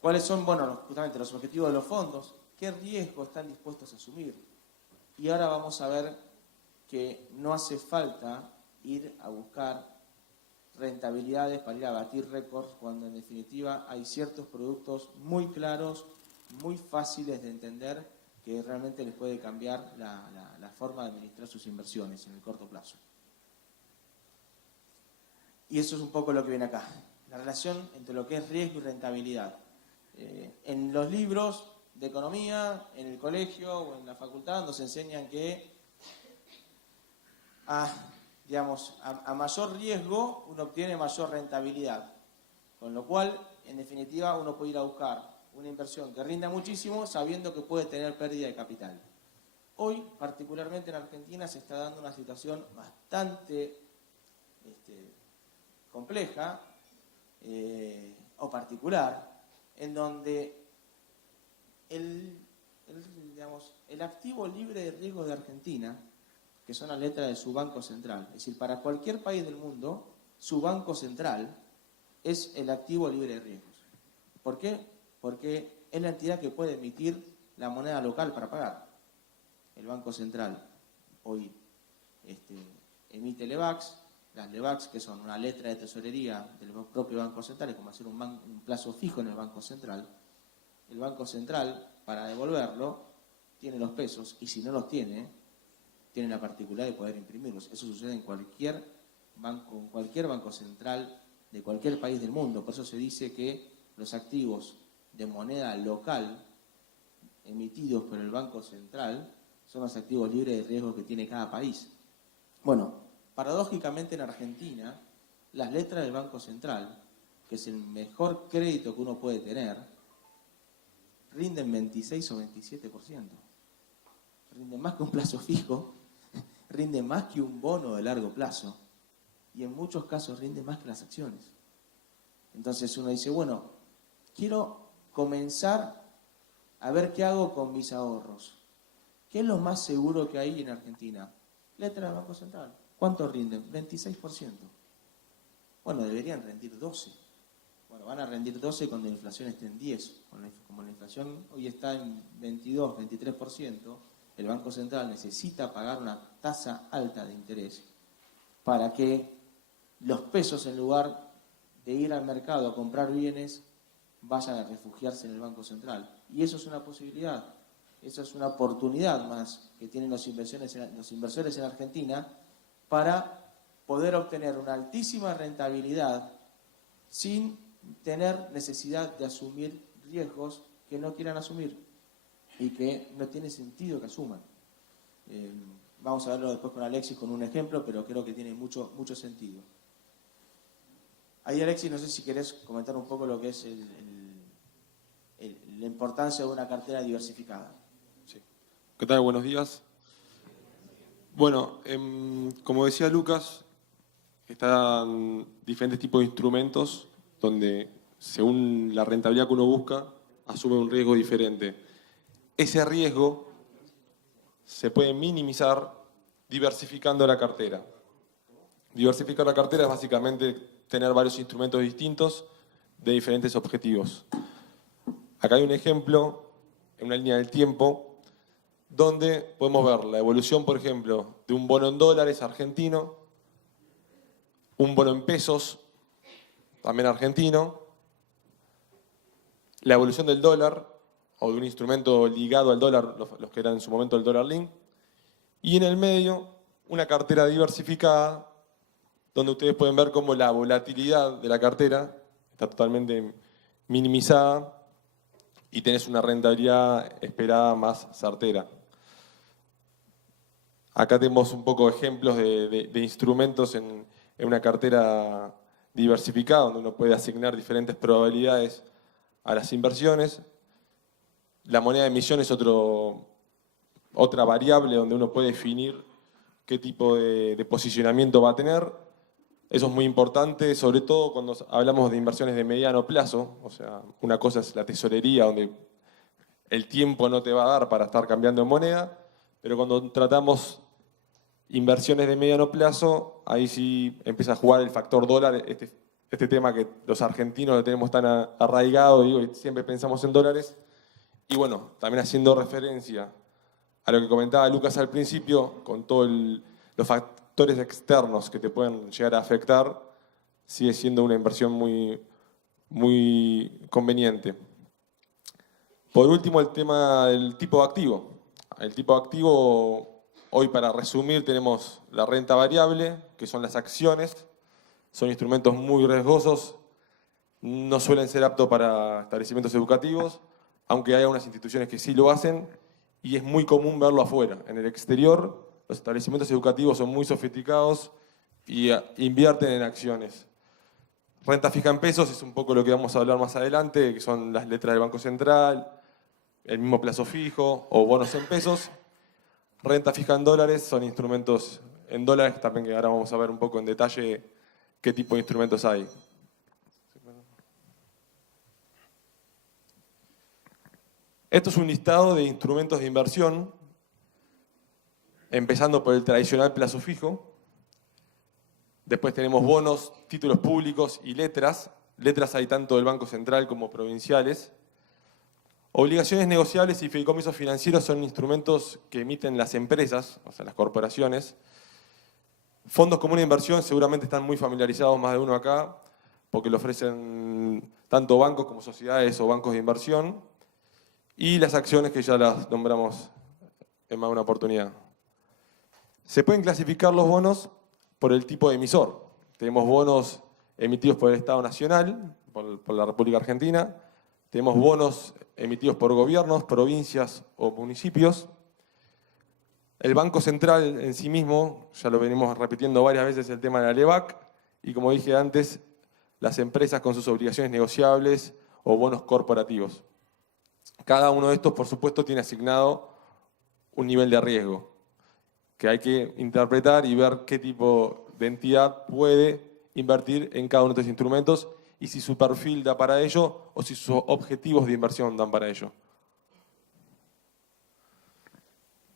¿Cuáles son, bueno, justamente los objetivos de los fondos? ¿Qué riesgo están dispuestos a asumir? Y ahora vamos a ver que no hace falta ir a buscar rentabilidades para ir a batir récords, cuando en definitiva hay ciertos productos muy claros, muy fáciles de entender, que realmente les puede cambiar la forma de administrar sus inversiones en el corto plazo. Y eso es un poco lo que viene acá, la relación entre lo que es riesgo y rentabilidad. En los libros de economía, en el colegio o en la facultad nos enseñan que a mayor riesgo uno obtiene mayor rentabilidad, con lo cual, en definitiva, uno puede ir a buscar una inversión que rinda muchísimo sabiendo que puede tener pérdida de capital. Hoy, particularmente en Argentina, se está dando una situación bastante compleja o particular, en donde el activo libre de riesgo de Argentina, que son las letras de su Banco Central, es decir, para cualquier país del mundo, su Banco Central es el activo libre de riesgos. ¿Por qué? Porque es la entidad que puede emitir la moneda local para pagar. El Banco Central hoy emite LEVAX, las LEVAX, que son una letra de tesorería del propio Banco Central, es como hacer un plazo fijo en el Banco Central. El Banco Central, para devolverlo, tiene los pesos, y si no los tiene la particularidad de poder imprimirlos. Eso sucede en cualquier banco central de cualquier país del mundo. Por eso se dice que los activos de moneda local emitidos por el Banco Central son los activos libres de riesgo que tiene cada país. Bueno, paradójicamente en Argentina, las letras del Banco Central, que es el mejor crédito que uno puede tener, rinden 26 o 27%. Rinden más que un plazo fijo, rinden más que un bono de largo plazo, y en muchos casos rinde más que las acciones. Entonces uno dice, bueno, quiero comenzar a ver qué hago con mis ahorros. ¿Qué es lo más seguro que hay en Argentina? Letra del Banco Central. ¿Cuánto rinden? 26%. Bueno, deberían rendir 12%. Bueno, van a rendir 12% cuando la inflación esté en 10%. Como la inflación hoy está en 22, 23%, el Banco Central necesita pagar una tasa alta de interés para que los pesos, en lugar de ir al mercado a comprar bienes, vayan a refugiarse en el Banco Central. Y eso es una posibilidad, eso es una oportunidad más que tienen los inversores en Argentina para poder obtener una altísima rentabilidad sin tener necesidad de asumir riesgos que no quieran asumir. y que no tiene sentido que asuman. Vamos a verlo después con Alexis con un ejemplo, pero creo que tiene mucho sentido. Ahí, Alexis, no sé si querés comentar un poco lo que es la importancia de una cartera diversificada. Sí. ¿Qué tal? Buenos días. Bueno, como decía Lucas, están diferentes tipos de instrumentos donde, según la rentabilidad que uno busca, asume un riesgo diferente. Ese riesgo se puede minimizar diversificando la cartera. Diversificar la cartera es básicamente tener varios instrumentos distintos de diferentes objetivos. Acá hay un ejemplo, en una línea del tiempo, donde podemos ver la evolución, por ejemplo, de un bono en dólares argentino, un bono en pesos, también argentino, la evolución del dólar, o de un instrumento ligado al dólar, los que eran en su momento el dólar link, y en el medio una cartera diversificada, donde ustedes pueden ver cómo la volatilidad de la cartera está totalmente minimizada y tenés una rentabilidad esperada más certera. Acá tenemos un poco ejemplos de instrumentos en una cartera diversificada, donde uno puede asignar diferentes probabilidades a las inversiones. La moneda de emisión es otra variable donde uno puede definir qué tipo de posicionamiento va a tener. Eso es muy importante, sobre todo cuando hablamos de inversiones de mediano plazo. O sea, una cosa es la tesorería, donde el tiempo no te va a dar para estar cambiando en moneda, pero cuando tratamos inversiones de mediano plazo, ahí sí empieza a jugar el factor dólar, este tema que los argentinos lo tenemos tan arraigado, digo, y siempre pensamos en dólares. Y bueno, también haciendo referencia a lo que comentaba Lucas al principio, con todos los factores externos que te pueden llegar a afectar, sigue siendo una inversión muy conveniente. Por último, el tema del tipo de activo. El tipo de activo, hoy para resumir, tenemos la renta variable, que son las acciones. Son instrumentos muy riesgosos, no suelen ser aptos para establecimientos educativos, aunque hay algunas instituciones que sí lo hacen, y es muy común verlo afuera. En el exterior, los establecimientos educativos son muy sofisticados y invierten en acciones. Renta fija en pesos es un poco lo que vamos a hablar más adelante, que son las letras del Banco Central, el mismo plazo fijo o bonos en pesos. Renta fija en dólares son instrumentos en dólares, también que ahora vamos a ver un poco en detalle qué tipo de instrumentos hay. Esto es un listado de instrumentos de inversión, empezando por el tradicional plazo fijo. Después tenemos bonos, títulos públicos y letras. Letras hay tanto del Banco Central como provinciales. Obligaciones negociables y fideicomisos financieros son instrumentos que emiten las empresas, o sea, las corporaciones. Fondos comunes de inversión seguramente están muy familiarizados, más de uno acá, porque lo ofrecen tanto bancos como sociedades o bancos de inversión. Y las acciones que ya las nombramos en más de una oportunidad. Se pueden clasificar los bonos por el tipo de emisor. Tenemos bonos emitidos por el Estado Nacional, por la República Argentina. Tenemos bonos emitidos por gobiernos, provincias o municipios. El Banco Central en sí mismo, ya lo venimos repitiendo varias veces el tema de la LEBAC, y como dije antes, las empresas con sus obligaciones negociables o bonos corporativos. Cada uno de estos, por supuesto, tiene asignado un nivel de riesgo que hay que interpretar y ver qué tipo de entidad puede invertir en cada uno de estos instrumentos y si su perfil da para ello o si sus objetivos de inversión dan para ello.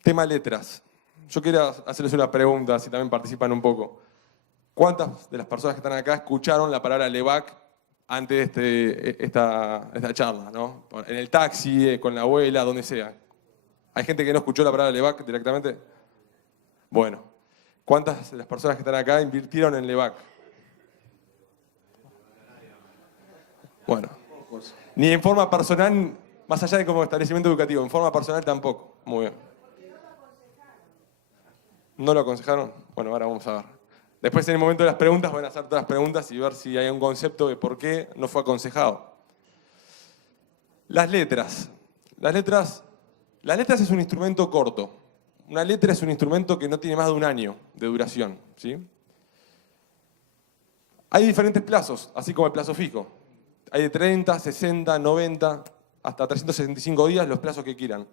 Tema letras. Yo quiero hacerles una pregunta, si también participan un poco. ¿Cuántas de las personas que están acá escucharon la palabra LEBAC antes de esta charla, ¿no? En el taxi, con la abuela, donde sea. ¿Hay gente que no escuchó la palabra LEBAC directamente? Bueno, ¿cuántas de las personas que están acá invirtieron en LEBAC? Bueno, ni en forma personal, más allá de como establecimiento educativo, en forma personal tampoco. Muy bien. ¿No lo aconsejaron? Bueno, ahora vamos a ver. Después, en el momento de las preguntas, van a hacer todas las preguntas y ver si hay un concepto de por qué no fue aconsejado. Las letras. Las letras Las letras es un instrumento corto. Una letra es un instrumento que no tiene más de un año de duración, ¿sí? Hay diferentes plazos, así como el plazo fijo. Hay de 30, 60, 90, hasta 365 días, los plazos que quieran.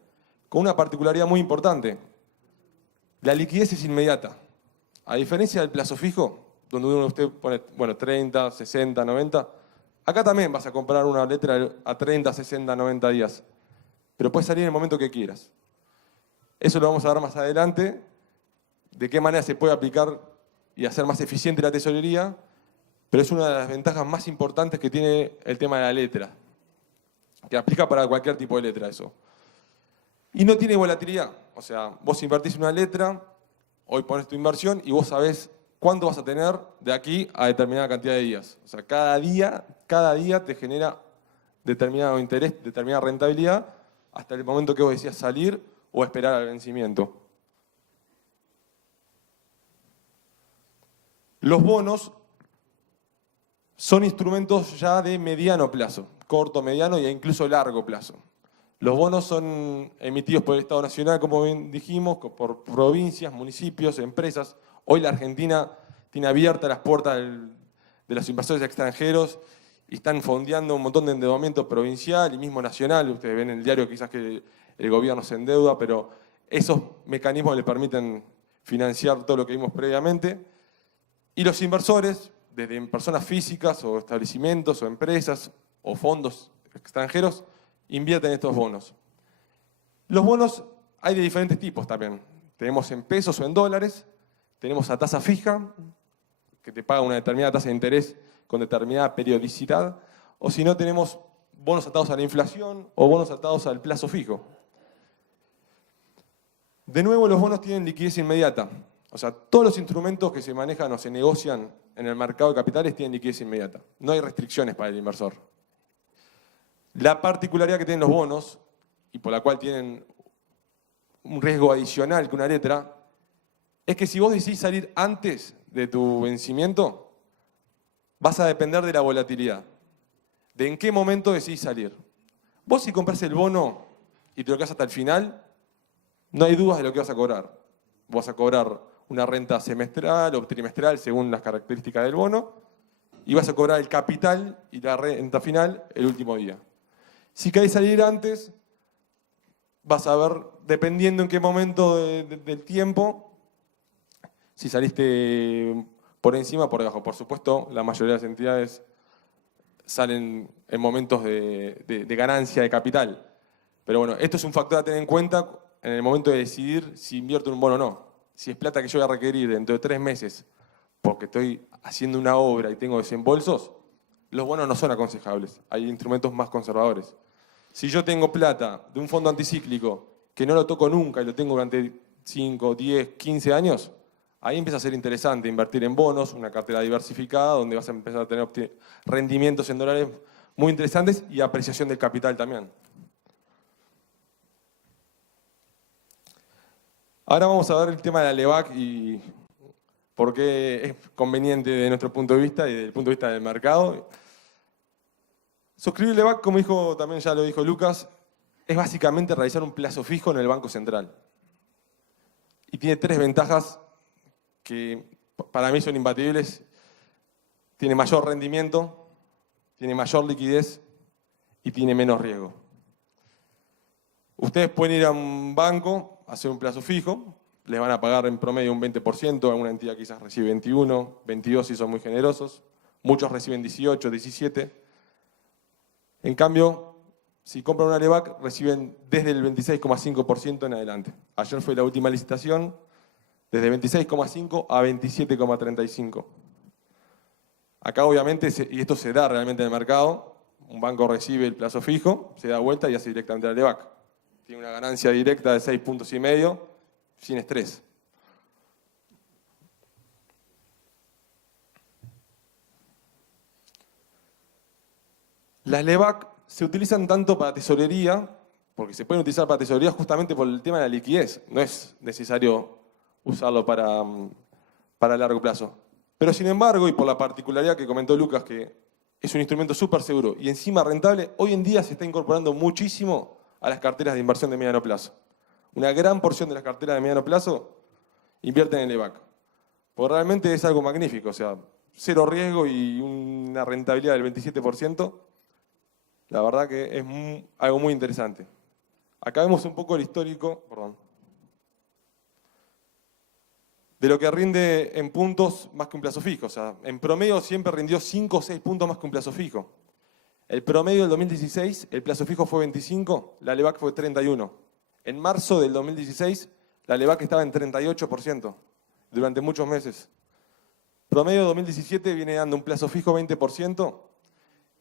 Con una particularidad muy importante. La liquidez es inmediata. A diferencia del plazo fijo, donde usted pone, bueno, 30, 60, 90, acá también vas a comprar una letra a 30, 60, 90 días. Pero puede salir en el momento que quieras. Eso lo vamos a ver más adelante, de qué manera se puede aplicar y hacer más eficiente la tesorería, pero es una de las ventajas más importantes que tiene el tema de la letra, que aplica para cualquier tipo de letra eso. Y no tiene volatilidad, o sea, vos invertís una letra, hoy pones tu inversión y vos sabés cuánto vas a tener de aquí a determinada cantidad de días. O sea, cada día te genera determinado interés, determinada rentabilidad, hasta el momento que vos decías salir o esperar al vencimiento. Los bonos son instrumentos ya de mediano plazo, corto, mediano e incluso largo plazo. Los bonos son emitidos por el Estado Nacional, como bien dijimos, por provincias, municipios, empresas. Hoy la Argentina tiene abiertas las puertas de los inversores extranjeros y están fondeando un montón de endeudamiento provincial y mismo nacional. Ustedes ven en el diario quizás que el gobierno se endeuda, pero esos mecanismos le permiten financiar todo lo que vimos previamente. Y los inversores, desde personas físicas o establecimientos o empresas o fondos extranjeros, invierten estos bonos. Los bonos hay de diferentes tipos también. Tenemos en pesos o en dólares, tenemos a tasa fija, que te paga una determinada tasa de interés con determinada periodicidad, o si no tenemos bonos atados a la inflación o bonos atados al plazo fijo. De nuevo, los bonos tienen liquidez inmediata. O sea, todos los instrumentos que se manejan o se negocian en el mercado de capitales tienen liquidez inmediata. No hay restricciones para el inversor. La particularidad que tienen los bonos, y por la cual tienen un riesgo adicional que una letra, es que si vos decidís salir antes de tu vencimiento, vas a depender de la volatilidad. De en qué momento decidís salir. Vos si compras el bono y te lo quedás hasta el final, no hay dudas de lo que vas a cobrar. Vas a cobrar una renta semestral o trimestral según las características del bono y vas a cobrar el capital y la renta final el último día. Si querés salir antes, vas a ver, dependiendo en qué momento del tiempo, si saliste por encima o por debajo. Por supuesto, la mayoría de las entidades salen en momentos de ganancia de capital. Pero bueno, esto es un factor a tener en cuenta en el momento de decidir si invierto en un bono o no. Si es plata que yo voy a requerir dentro de 3 meses porque estoy haciendo una obra y tengo desembolsos, los bonos no son aconsejables. Hay instrumentos más conservadores. Si yo tengo plata de un fondo anticíclico que no lo toco nunca y lo tengo durante 5, 10, 15 años, ahí empieza a ser interesante invertir en bonos, una cartera diversificada, donde vas a empezar a tener rendimientos en dólares muy interesantes y apreciación del capital también. Ahora vamos a ver el tema de la LEBAC y por qué es conveniente desde nuestro punto de vista y desde el punto de vista del mercado. Suscribir LEBAC, como dijo, también ya lo dijo Lucas, es básicamente realizar un plazo fijo en el Banco Central. Y tiene 3 ventajas que para mí son imbatibles. Tiene mayor rendimiento, tiene mayor liquidez y tiene menos riesgo. Ustedes pueden ir a un banco, hacer un plazo fijo, les van a pagar en promedio un 20%, alguna entidad quizás recibe 21, 22 si son muy generosos, muchos reciben 18, 17. En cambio, si compran una LEBAC, reciben desde el 26,5% en adelante. Ayer fue la última licitación, desde 26,5 a 27,35. Acá obviamente, y esto se da realmente en el mercado, un banco recibe el plazo fijo, se da vuelta y hace directamente la LEBAC. Tiene una ganancia directa de 6,5 puntos sin estrés. Las LEBAC se utilizan tanto para tesorería, porque se pueden utilizar para tesorería justamente por el tema de la liquidez. No es necesario usarlo para largo plazo. Pero sin embargo, y por la particularidad que comentó Lucas, que es un instrumento súper seguro y encima rentable, hoy en día se está incorporando muchísimo a las carteras de inversión de mediano plazo. Una gran porción de las carteras de mediano plazo invierten en LEVAC. Porque realmente es algo magnífico, o sea, cero riesgo y una rentabilidad del 27%. La verdad que es algo muy interesante. Acá vemos un poco el histórico, de lo que rinde en puntos más que un plazo fijo. O sea, en promedio siempre rindió 5 o 6 puntos más que un plazo fijo. El promedio del 2016, el plazo fijo fue 25, la LEVAC fue 31. En marzo del 2016, la LEVAC estaba en 38% durante muchos meses. Promedio 2017 viene dando un plazo fijo 20%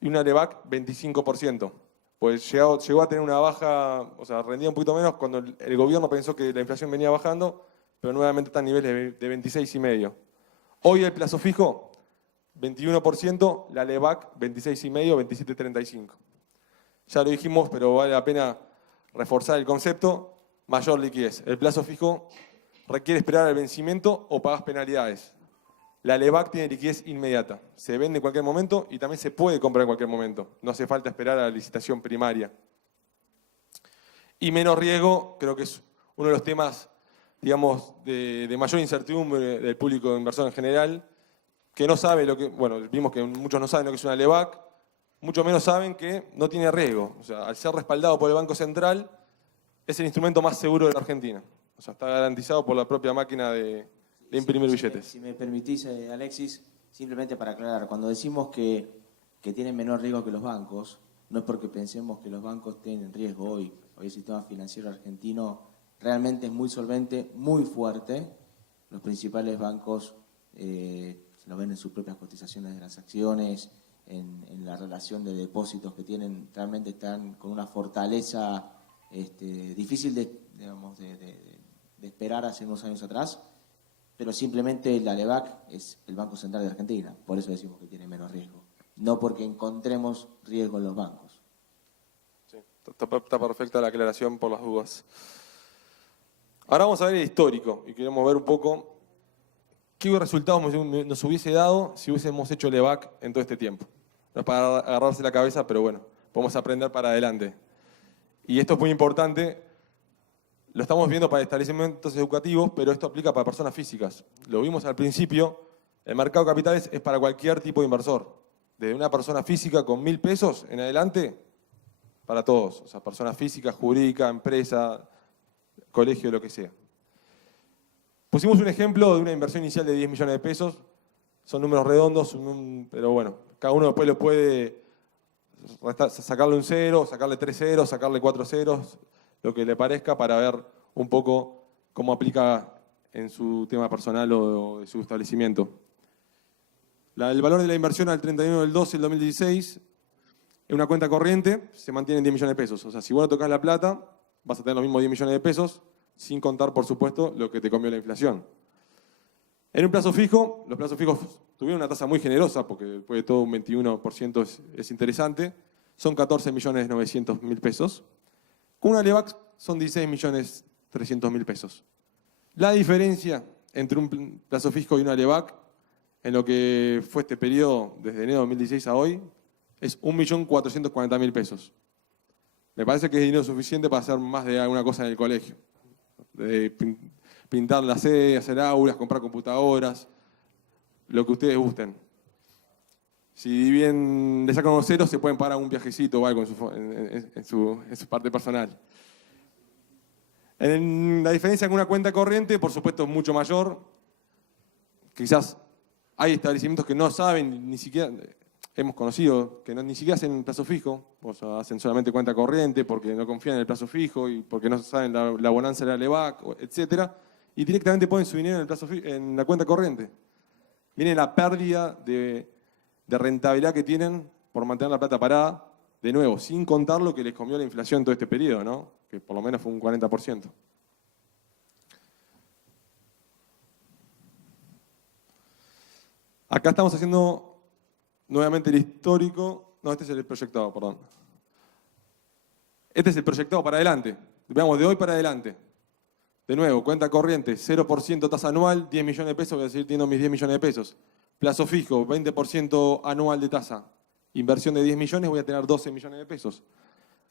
y una LEVAC 25%. Pues llegó a tener una baja, o sea, rendía un poquito menos cuando el gobierno pensó que la inflación venía bajando, pero nuevamente está a niveles de 26,5. Hoy el plazo fijo, 21%, la LEVAC 26,5, 27,35. Ya lo dijimos, pero vale la pena reforzar el concepto, mayor liquidez. El plazo fijo requiere esperar al vencimiento o pagas penalidades. La LEVAC tiene liquidez inmediata, se vende en cualquier momento y también se puede comprar en cualquier momento. No hace falta esperar a la licitación primaria. Y menos riesgo, creo que es uno de los temas, digamos, de mayor incertidumbre del público inversor en general, que no sabe lo que, bueno, vimos que muchos no saben lo que es una LEVAC, mucho menos saben que no tiene riesgo. O sea, al ser respaldado por el Banco Central, es el instrumento más seguro de la Argentina. O sea, está garantizado por la propia máquina de imprimir billetes. Si me permitís, Alexis, simplemente para aclarar, cuando decimos que tienen menor riesgo que los bancos, no es porque pensemos que los bancos tienen riesgo hoy. Hoy el sistema financiero argentino realmente es muy solvente, muy fuerte. Los principales bancos lo ven en sus propias cotizaciones de las acciones, en la relación de depósitos que tienen, realmente están con una fortaleza difícil de esperar hace unos años atrás, pero simplemente la LEVAC es el Banco Central de Argentina, por eso decimos que tiene menos riesgo, no porque encontremos riesgo en los bancos. Sí, está perfecta la aclaración por las dudas. Ahora vamos a ver el histórico y queremos ver un poco qué resultados nos hubiese dado si hubiésemos hecho LEVAC en todo este tiempo. No es para agarrarse la cabeza, pero bueno, podemos aprender para adelante. Y esto es muy importante, lo estamos viendo para establecimientos educativos, pero esto aplica para personas físicas. Lo vimos al principio, el mercado de capitales es para cualquier tipo de inversor. Desde una persona física con 1.000 pesos en adelante, para todos. O sea, persona física, jurídica, empresa, colegio, lo que sea. Pusimos un ejemplo de una inversión inicial de 10 millones de pesos. Son números redondos, pero bueno, cada uno después lo puede sacarle un cero, sacarle 3 ceros, sacarle 4 ceros, lo que le parezca para ver un poco cómo aplica en su tema personal o de su establecimiento. El valor de la inversión al 31 del 12 del 2016 en una cuenta corriente se mantiene en 10 millones de pesos. O sea, si vos no tocas la plata, vas a tener los mismos 10 millones de pesos, sin contar, por supuesto, lo que te comió la inflación. En un plazo fijo, los plazos fijos tuvieron una tasa muy generosa, porque después de todo un 21% es interesante, son 14.900.000 pesos. Con una LEVAC son 16.300.000 pesos. La diferencia entre un plazo fijo y una LEVAC, en lo que fue este periodo, desde enero de 2016 a hoy, es 1.440.000 pesos. Me parece que es dinero suficiente para hacer más de alguna cosa en el colegio. De pintar la sede, hacer aulas, comprar computadoras, lo que ustedes gusten. Si bien le sacan unos ceros, se pueden pagar un viajecito o algo en su parte personal. La diferencia con una cuenta corriente, por supuesto, es mucho mayor. Quizás hay establecimientos que no saben, ni siquiera, hemos conocido, que ni siquiera hacen plazo fijo, o sea, hacen solamente cuenta corriente porque no confían en el plazo fijo y porque no saben la bonanza de la LEVAC, etc. Y directamente ponen su dinero en la cuenta corriente. Viene la pérdida de rentabilidad que tienen por mantener la plata parada, de nuevo, sin contar lo que les comió la inflación todo este periodo, ¿no? Que por lo menos fue un 40%. Acá estamos haciendo nuevamente el histórico. No, este es el proyectado, perdón. Este es el proyectado para adelante. Veamos, de hoy para adelante. De nuevo, cuenta corriente, 0% tasa anual, 10 millones de pesos, voy a seguir teniendo mis 10 millones de pesos. Plazo fijo, 20% anual de tasa. Inversión de 10 millones, voy a tener 12 millones de pesos.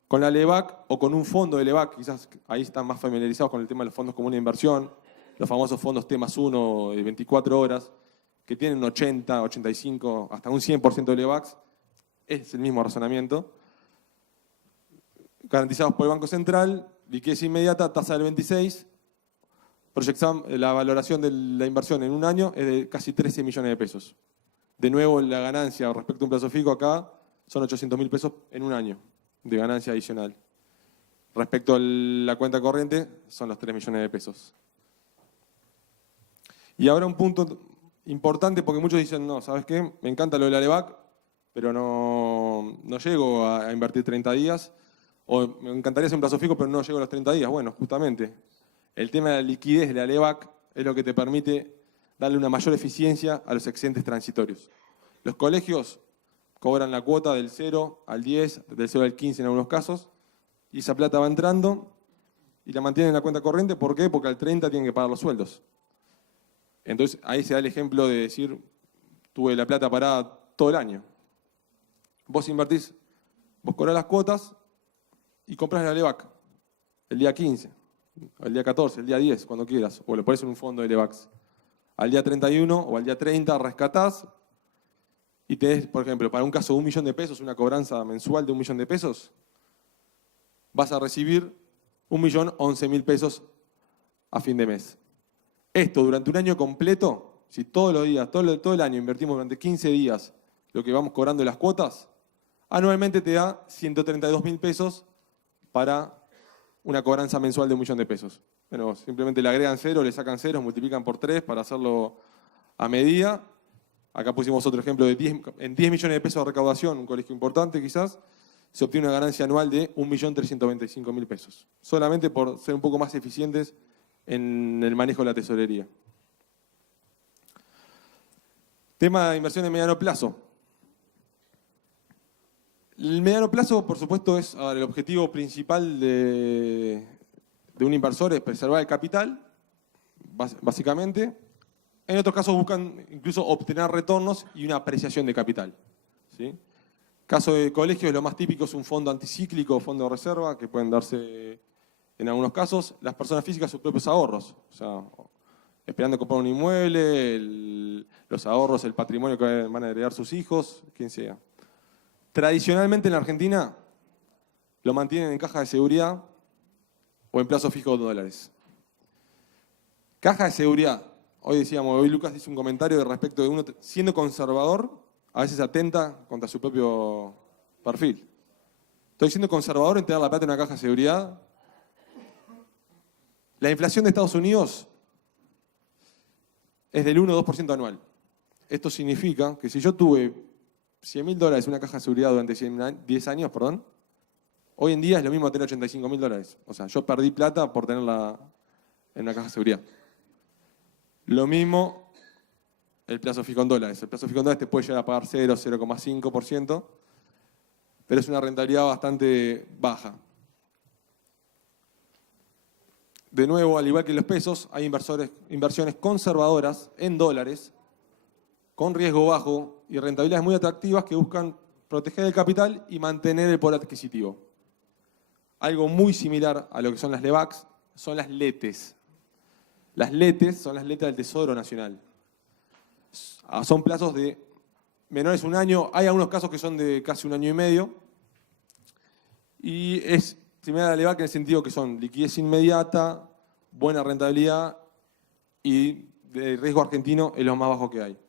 con la LEVAC o con un fondo de LEVAC, quizás ahí están más familiarizados con el tema de los fondos comunes de inversión, los famosos fondos T+1 de 24 horas, que tienen 80, 85, hasta un 100% de LEVACs, es el mismo razonamiento. Garantizados por el Banco Central, liquidez inmediata, tasa del 26, la valoración de la inversión en un año es de casi 13 millones de pesos. De nuevo, la ganancia respecto a un plazo fijo acá son 800.000 pesos en un año de ganancia adicional. Respecto a la cuenta corriente, son los 3 millones de pesos. Y ahora un punto importante, porque muchos dicen, no, ¿sabes qué? Me encanta lo de la LEVAC, pero no llego a invertir 30 días, o me encantaría hacer un plazo fijo, pero no llego a los 30 días. Bueno, justamente, el tema de la liquidez de la LEVAC es lo que te permite darle una mayor eficiencia a los excedentes transitorios. Los colegios cobran la cuota del 0 al 10, del 0 al 15 en algunos casos, y esa plata va entrando y la mantienen en la cuenta corriente. ¿Por qué? Porque al 30 tienen que pagar los sueldos. Entonces ahí se da el ejemplo de decir, tuve la plata parada todo el año. Vos invertís, vos cobrás las cuotas y compras la LEVAC el día 15, el día 14, el día 10, cuando quieras, o lo pones en un fondo de LEVACs. Al día 31 o al día 30 rescatás y tenés, por ejemplo, para un caso de 1 millón de pesos, una cobranza mensual de 1 millón de pesos, vas a recibir 1.011.000 pesos a fin de mes. Esto durante un año completo, si todos los días, todo el año invertimos durante 15 días lo que vamos cobrando de las cuotas, anualmente te da 132.000 pesos para una cobranza mensual de 1 millón de pesos. Bueno, simplemente le agregan 0, le sacan 0, multiplican por 3 para hacerlo a medida. Acá pusimos otro ejemplo de en 10 millones de pesos de recaudación, un colegio importante quizás, se obtiene una ganancia anual de 1.325.000 pesos. Solamente por ser un poco más eficientes en el manejo de la tesorería. Tema de inversión de mediano plazo. El mediano plazo, por supuesto, es el objetivo principal de un inversor, es preservar el capital, básicamente. En otros casos buscan incluso obtener retornos y una apreciación de capital. ¿Sí? Caso de colegios, lo más típico es un fondo anticíclico o fondo de reserva, que pueden darse en algunos casos. Las personas físicas, sus propios ahorros. O sea, esperando comprar un inmueble, los ahorros, el patrimonio que van a heredar sus hijos, quien sea. Tradicionalmente en la Argentina lo mantienen en caja de seguridad o en plazo fijo de dólares. Caja de seguridad. Hoy decíamos, hoy Lucas hizo un comentario respecto de uno siendo conservador, a veces atenta contra su propio perfil. Estoy siendo conservador en tener la plata en una caja de seguridad. La inflación de Estados Unidos es del 1 o 2% anual. Esto significa que si yo tuve $100.000 en una caja de seguridad durante 10 años, hoy en día es lo mismo tener $85.000. O sea, yo perdí plata por tenerla en una caja de seguridad. Lo mismo el plazo fijo en dólares. El plazo fijo en dólares te puede llegar a pagar 0, 0,5%, pero es una rentabilidad bastante baja. De nuevo, al igual que los pesos, hay inversiones conservadoras en dólares, con riesgo bajo y rentabilidades muy atractivas que buscan proteger el capital y mantener el poder adquisitivo. Algo muy similar a lo que son las LEVACs son las LETES. Las LETES son las letras del Tesoro Nacional. Son plazos de menores a un año, hay algunos casos que son de casi 1 año y medio, y es similar a la LEVAC en el sentido que son liquidez inmediata, buena rentabilidad y de riesgo argentino es lo más bajo que hay.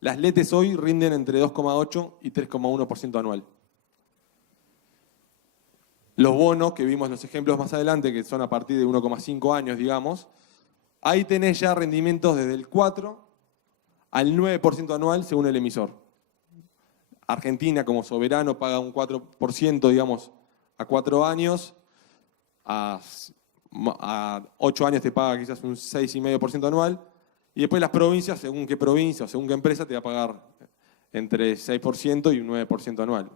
Las LETES hoy rinden entre 2,8 y 3,1% anual. Los bonos, que vimos los ejemplos más adelante, que son a partir de 1,5 años, digamos, ahí tenés ya rendimientos desde el 4 al 9% anual según el emisor. Argentina como soberano paga un 4%, digamos, a 4 años, a 8 años te paga quizás un 6,5% anual, y después las provincias, según qué provincia o según qué empresa, te va a pagar entre 6% y un 9% anual.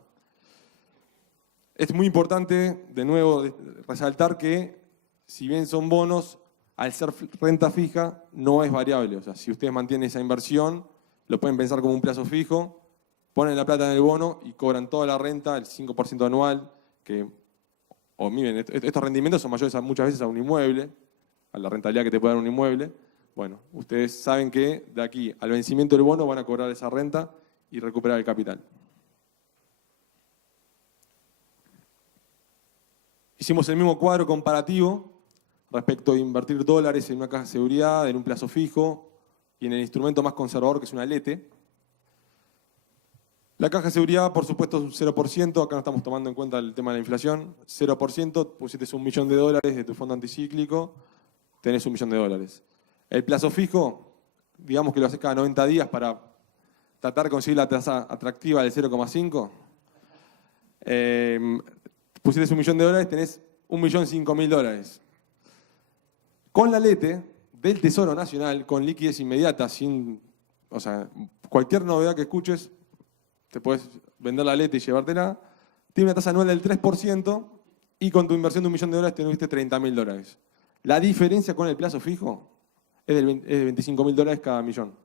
Es muy importante, de nuevo, resaltar que si bien son bonos, al ser renta fija, no es variable. O sea, si ustedes mantienen esa inversión, lo pueden pensar como un plazo fijo, ponen la plata en el bono y cobran toda la renta, el 5% anual, que o miren, estos rendimientos son mayores muchas veces a un inmueble, a la rentabilidad que te puede dar un inmueble. Bueno, ustedes saben que de aquí al vencimiento del bono van a cobrar esa renta y recuperar el capital. Hicimos el mismo cuadro comparativo respecto a invertir dólares en una caja de seguridad, en un plazo fijo y en el instrumento más conservador que es una LETE. La caja de seguridad, por supuesto, es un 0%, acá no estamos tomando en cuenta el tema de la inflación, 0%, pusiste $1 millón de tu fondo anticíclico, tenés $1 millón. El plazo fijo, digamos que lo haces cada 90 días para tratar de conseguir la tasa atractiva del 0,5. Pusiste $1 millón, tenés $1.005.000. Con la LETE del Tesoro Nacional, con liquidez inmediata, o sea, cualquier novedad que escuches, te puedes vender la LETE y llevártela, tiene una tasa anual del 3% y con tu inversión de $1 millón tuviste $30.000. La diferencia con el plazo fijo es de $25.000 cada millón.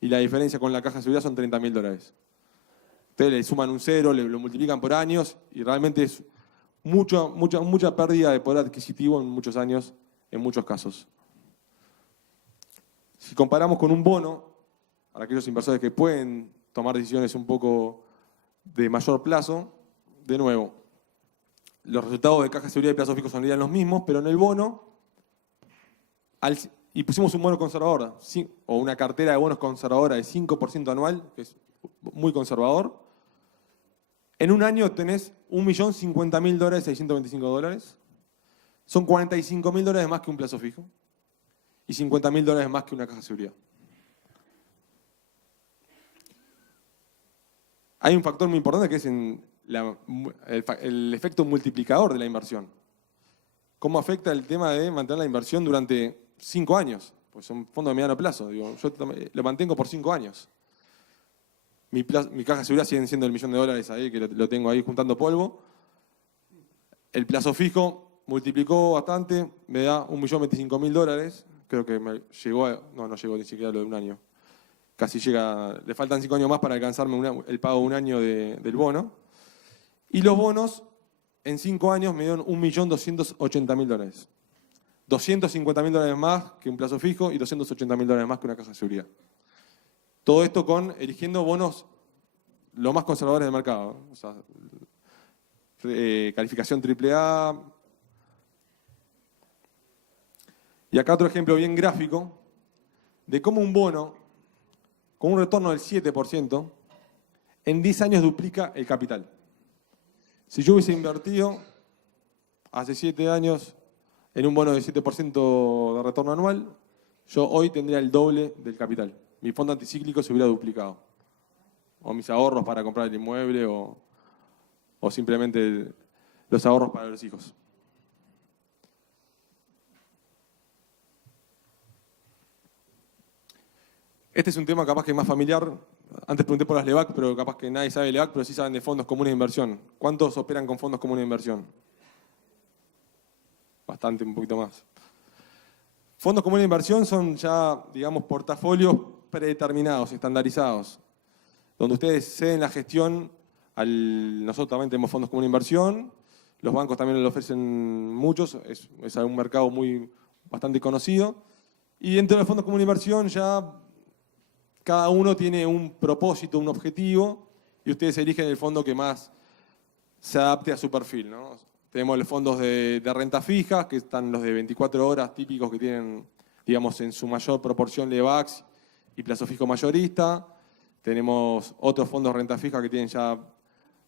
Y la diferencia con la caja de seguridad son $30.000. Ustedes le suman un cero, lo multiplican por años y realmente es mucha pérdida de poder adquisitivo en muchos años, en muchos casos. Si comparamos con un bono, para aquellos inversores que pueden tomar decisiones un poco de mayor plazo, de nuevo, los resultados de caja de seguridad y plazo fijo serían los mismos, pero en el bono, y pusimos un bono conservador, o una cartera de bonos conservadora de 5% anual, que es muy conservador, en un año tenés $1.050.000, $625. Son $45.000 más que un plazo fijo y $50.000 más que una caja de seguridad. Hay un factor muy importante que es el efecto multiplicador de la inversión. ¿Cómo afecta el tema de mantener la inversión durante 5 años? Pues son fondos de mediano plazo. Digo, yo lo mantengo por 5 años. Mi caja de seguridad sigue siendo el $1 millón ahí, que lo tengo ahí juntando polvo. El plazo fijo multiplicó bastante, me da $1.025.000. Creo que no llegó ni siquiera a lo de un año. Casi llega, le faltan 5 años más para alcanzarme el pago de un año del bono. Y los bonos, en 5 años, me dieron $1.280.000. $250.000 más que un plazo fijo y $280.000 más que una caja de seguridad. Todo esto eligiendo bonos lo más conservadores del mercado. O sea, calificación AAA. Y acá otro ejemplo bien gráfico de cómo un bono con un retorno del 7% en 10 años duplica el capital. Si yo hubiese invertido hace 7 años en un bono de 7% de retorno anual, yo hoy tendría el doble del capital. Mi fondo anticíclico se hubiera duplicado. O mis ahorros para comprar el inmueble o simplemente los ahorros para los hijos. Este es un tema capaz que es más familiar. Antes pregunté por las LEVAC, pero capaz que nadie sabe de LEVAC, pero sí saben de fondos comunes de inversión. ¿Cuántos operan con fondos comunes de inversión? Bastante, un poquito más. Fondos comunes de inversión son ya, digamos, portafolios predeterminados, estandarizados, donde ustedes ceden la gestión nosotros también tenemos fondos comunes de inversión, los bancos también lo ofrecen muchos, es un mercado bastante conocido, y dentro de los fondos comunes de inversión ya cada uno tiene un propósito, un objetivo, y ustedes eligen el fondo que más se adapte a su perfil, ¿no? Tenemos los fondos de renta fija, que están los de 24 horas típicos que tienen, digamos, en su mayor proporción LEVACs y plazo fijo mayorista. Tenemos otros fondos de renta fija que tienen ya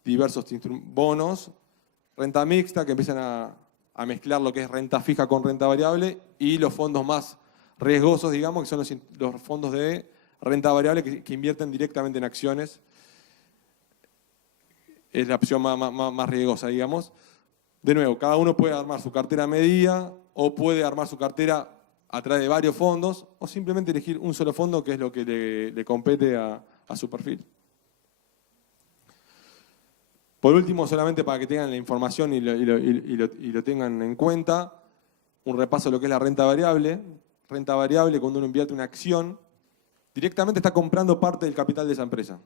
diversos bonos. Renta mixta, que empiezan a mezclar lo que es renta fija con renta variable. Y los fondos más riesgosos, digamos, que son los fondos de renta variable que invierten directamente en acciones. Es la opción más riesgosa, digamos. De nuevo, cada uno puede armar su cartera a medida o puede armar su cartera a través de varios fondos o simplemente elegir un solo fondo que es lo que le compete a su perfil. Por último, solamente para que tengan la información y lo tengan en cuenta, un repaso de lo que es la renta variable. Renta variable, cuando uno invierte una acción, directamente está comprando parte del capital de esa empresa.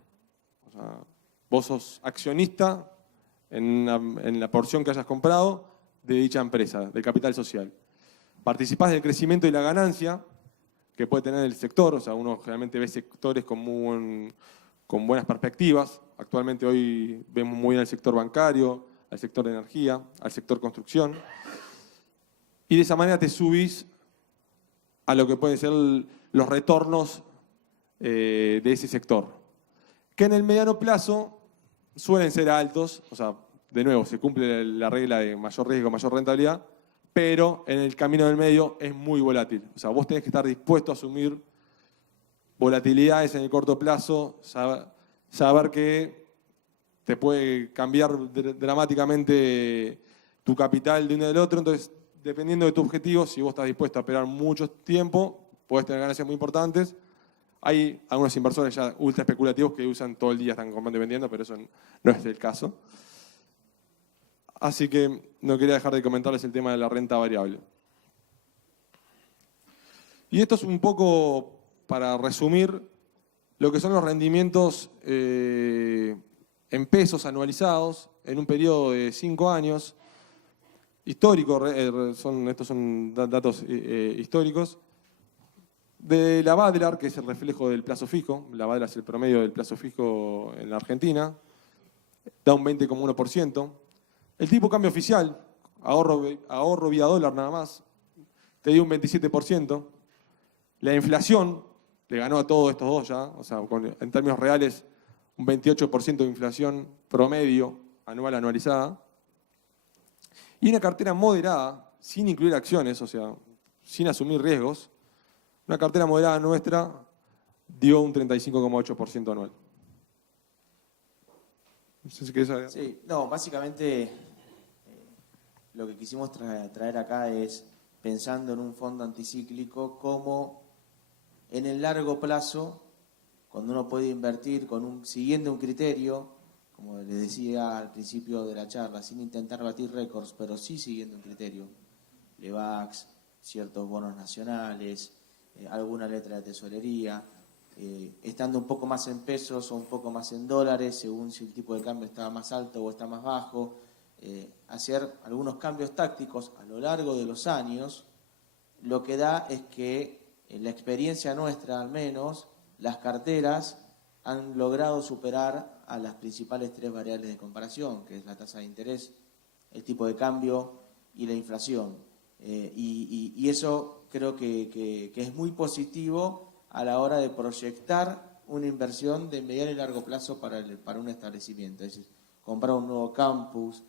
O sea, vos sos accionista en la porción que hayas comprado de dicha empresa, del capital social. Participás del crecimiento y la ganancia que puede tener el sector, o sea, uno generalmente ve sectores con buenas perspectivas. Actualmente hoy vemos muy bien al sector bancario, al sector de energía, al sector construcción. Y de esa manera te subís a lo que pueden ser los retornos de ese sector, que en el mediano plazo suelen ser altos, o sea, de nuevo, se cumple la regla de mayor riesgo, mayor rentabilidad, pero en el camino del medio es muy volátil. O sea, vos tenés que estar dispuesto a asumir volatilidades en el corto plazo, saber que te puede cambiar dramáticamente tu capital de uno del otro. Entonces, dependiendo de tu objetivo, si vos estás dispuesto a esperar mucho tiempo, podés tener ganancias muy importantes. Hay algunos inversores ya ultra especulativos que usan todo el día, están comprando y vendiendo, pero eso no es el caso. Así que no quería dejar de comentarles el tema de la renta variable. Y esto es un poco, para resumir, lo que son los rendimientos en pesos anualizados en un periodo de 5 años. Histórico, estos son datos históricos. De la Badlar, que es el reflejo del plazo fijo, la Badlar es el promedio del plazo fijo en la Argentina, da un 20,1%. El tipo de cambio oficial, ahorro vía dólar nada más, te dio un 27%. La inflación le ganó a todos estos dos ya, o sea, en términos reales, un 28% de inflación promedio anualizada. Y una cartera moderada, sin incluir acciones, o sea, sin asumir riesgos, una cartera moderada nuestra dio un 35,8% anual. No sé si querés agregar. Sí, no, básicamente lo que quisimos traer acá es, pensando en un fondo anticíclico, cómo en el largo plazo, cuando uno puede invertir siguiendo un criterio, como les decía al principio de la charla, sin intentar batir récords, pero sí siguiendo un criterio, LEVAX, ciertos bonos nacionales, alguna letra de tesorería, estando un poco más en pesos o un poco más en dólares, según si el tipo de cambio está más alto o está más bajo, hacer algunos cambios tácticos a lo largo de los años, lo que da es que en la experiencia nuestra al menos, las carteras han logrado superar a las principales 3 variables de comparación, que es la tasa de interés, el tipo de cambio y la inflación. Y eso creo que es muy positivo a la hora de proyectar una inversión de mediano y largo plazo para un establecimiento. Es decir, comprar un nuevo campus,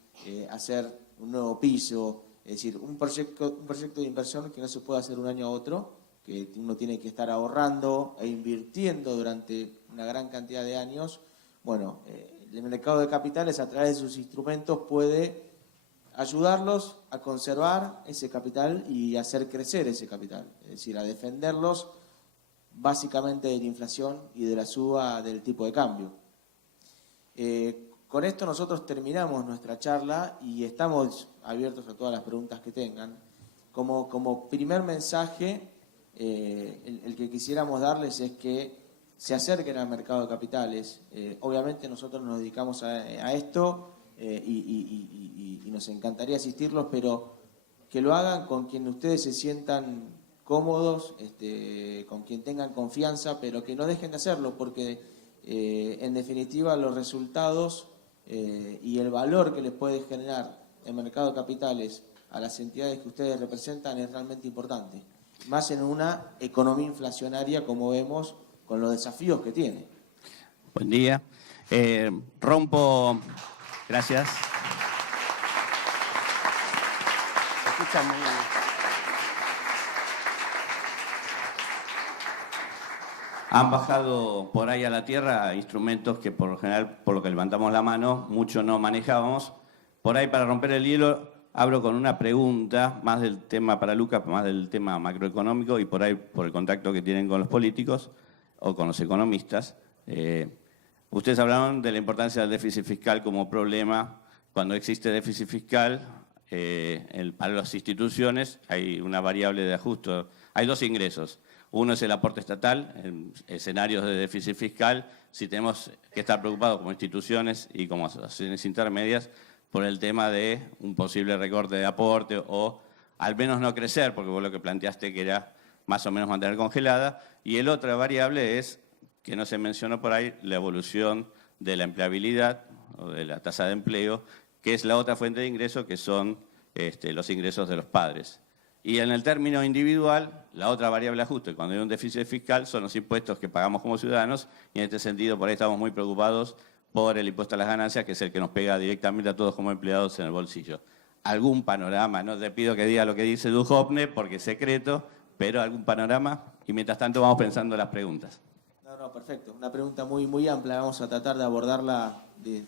hacer un nuevo piso, es decir, un proyecto de inversión que no se puede hacer un año a otro, que uno tiene que estar ahorrando e invirtiendo durante una gran cantidad de años. Bueno, el mercado de capitales a través de sus instrumentos puede ayudarlos a conservar ese capital y hacer crecer ese capital, es decir, a defenderlos básicamente de la inflación y de la suba del tipo de cambio. Con esto nosotros terminamos nuestra charla y estamos abiertos a todas las preguntas que tengan. Como primer mensaje, el que quisiéramos darles es que se acerquen al mercado de capitales. Obviamente nosotros nos dedicamos a esto y nos encantaría asistirlos, pero que lo hagan con quien ustedes se sientan cómodos, con quien tengan confianza, pero que no dejen de hacerlo, porque en definitiva los resultados y el valor que les puede generar el mercado de capitales a las entidades que ustedes representan es realmente importante, más en una economía inflacionaria como vemos con los desafíos que tiene. Buen día. Gracias. ¿Se escucha muy bien? Han bajado por ahí a la tierra instrumentos que por lo general, por lo que levantamos la mano, mucho no manejábamos. Por ahí, para romper el hielo, abro con una pregunta, más del tema para Lucas, más del tema macroeconómico y por ahí por el contacto que tienen con los políticos o con los economistas. Ustedes hablaron de la importancia del déficit fiscal como problema. Cuando existe déficit fiscal, para las instituciones hay una variable de ajuste. Hay 2 ingresos. Uno es el aporte estatal, en escenarios de déficit fiscal. Si tenemos que estar preocupados como instituciones y como asociaciones intermedias por el tema de un posible recorte de aporte o al menos no crecer, porque vos lo que planteaste que era más o menos mantener congelada. Y el otra variable es, que no se mencionó por ahí, la evolución de la empleabilidad o de la tasa de empleo, que es la otra fuente de ingreso, que son los ingresos de los padres. Y en el término individual, la otra variable de ajuste, cuando hay un déficit fiscal, son los impuestos que pagamos como ciudadanos, y en este sentido por ahí estamos muy preocupados por el impuesto a las ganancias, que es el que nos pega directamente a todos como empleados en el bolsillo. Algún panorama, no te pido que diga lo que dice Duhovne, porque es secreto, pero algún panorama, y mientras tanto vamos pensando las preguntas. No, perfecto. Una pregunta muy amplia. Vamos a tratar de abordarla de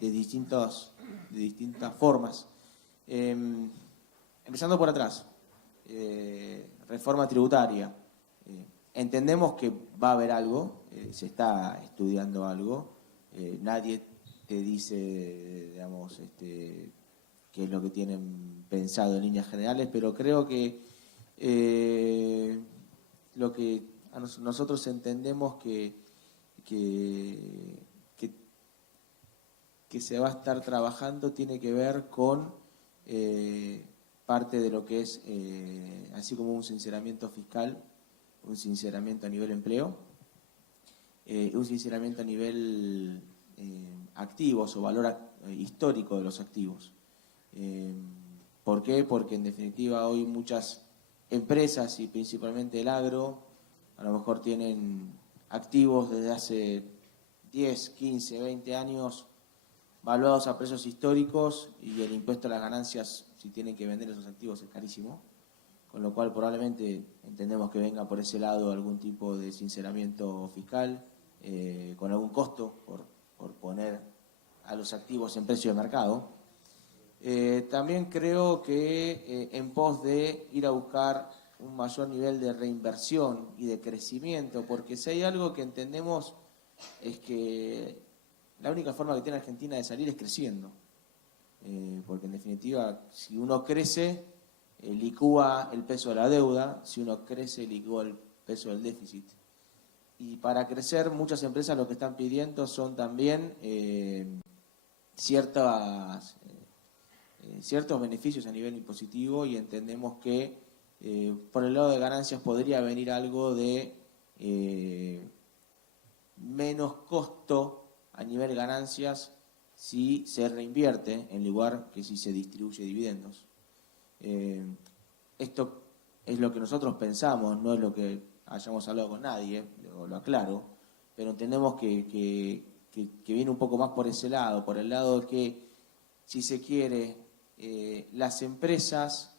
distintas formas. Empezando por atrás. Reforma tributaria. Entendemos que va a haber algo, se está estudiando algo. Nadie te dice, digamos, qué es lo que tienen pensado en líneas generales, pero creo que lo que nosotros entendemos que se va a estar trabajando tiene que ver con parte de lo que es, así como un sinceramiento fiscal, un sinceramiento a nivel empleo, un sinceramiento a nivel activos o valor histórico de los activos. ¿Por qué? Porque en definitiva hoy muchas empresas y principalmente el agro a lo mejor tienen activos desde hace 10, 15, 20 años valuados a precios históricos y el impuesto a las ganancias, si tienen que vender esos activos, es carísimo, con lo cual probablemente entendemos que venga por ese lado algún tipo de sinceramiento fiscal, con algún costo por poner a los activos en precio de mercado. También creo que en pos de ir a buscar un mayor nivel de reinversión y de crecimiento, porque si hay algo que entendemos es que la única forma que tiene Argentina de salir es creciendo, porque en definitiva si uno crece licúa el peso de la deuda, si uno crece licúa el peso del déficit, y para crecer muchas empresas lo que están pidiendo son también ciertos beneficios a nivel impositivo, y entendemos que por el lado de ganancias podría venir algo de menos costo a nivel de ganancias si se reinvierte en lugar que si se distribuye dividendos. Esto es lo que nosotros pensamos, no es lo que hayamos hablado con nadie, lo aclaro, pero entendemos que viene un poco más por ese lado, por el lado de que, si se quiere, las empresas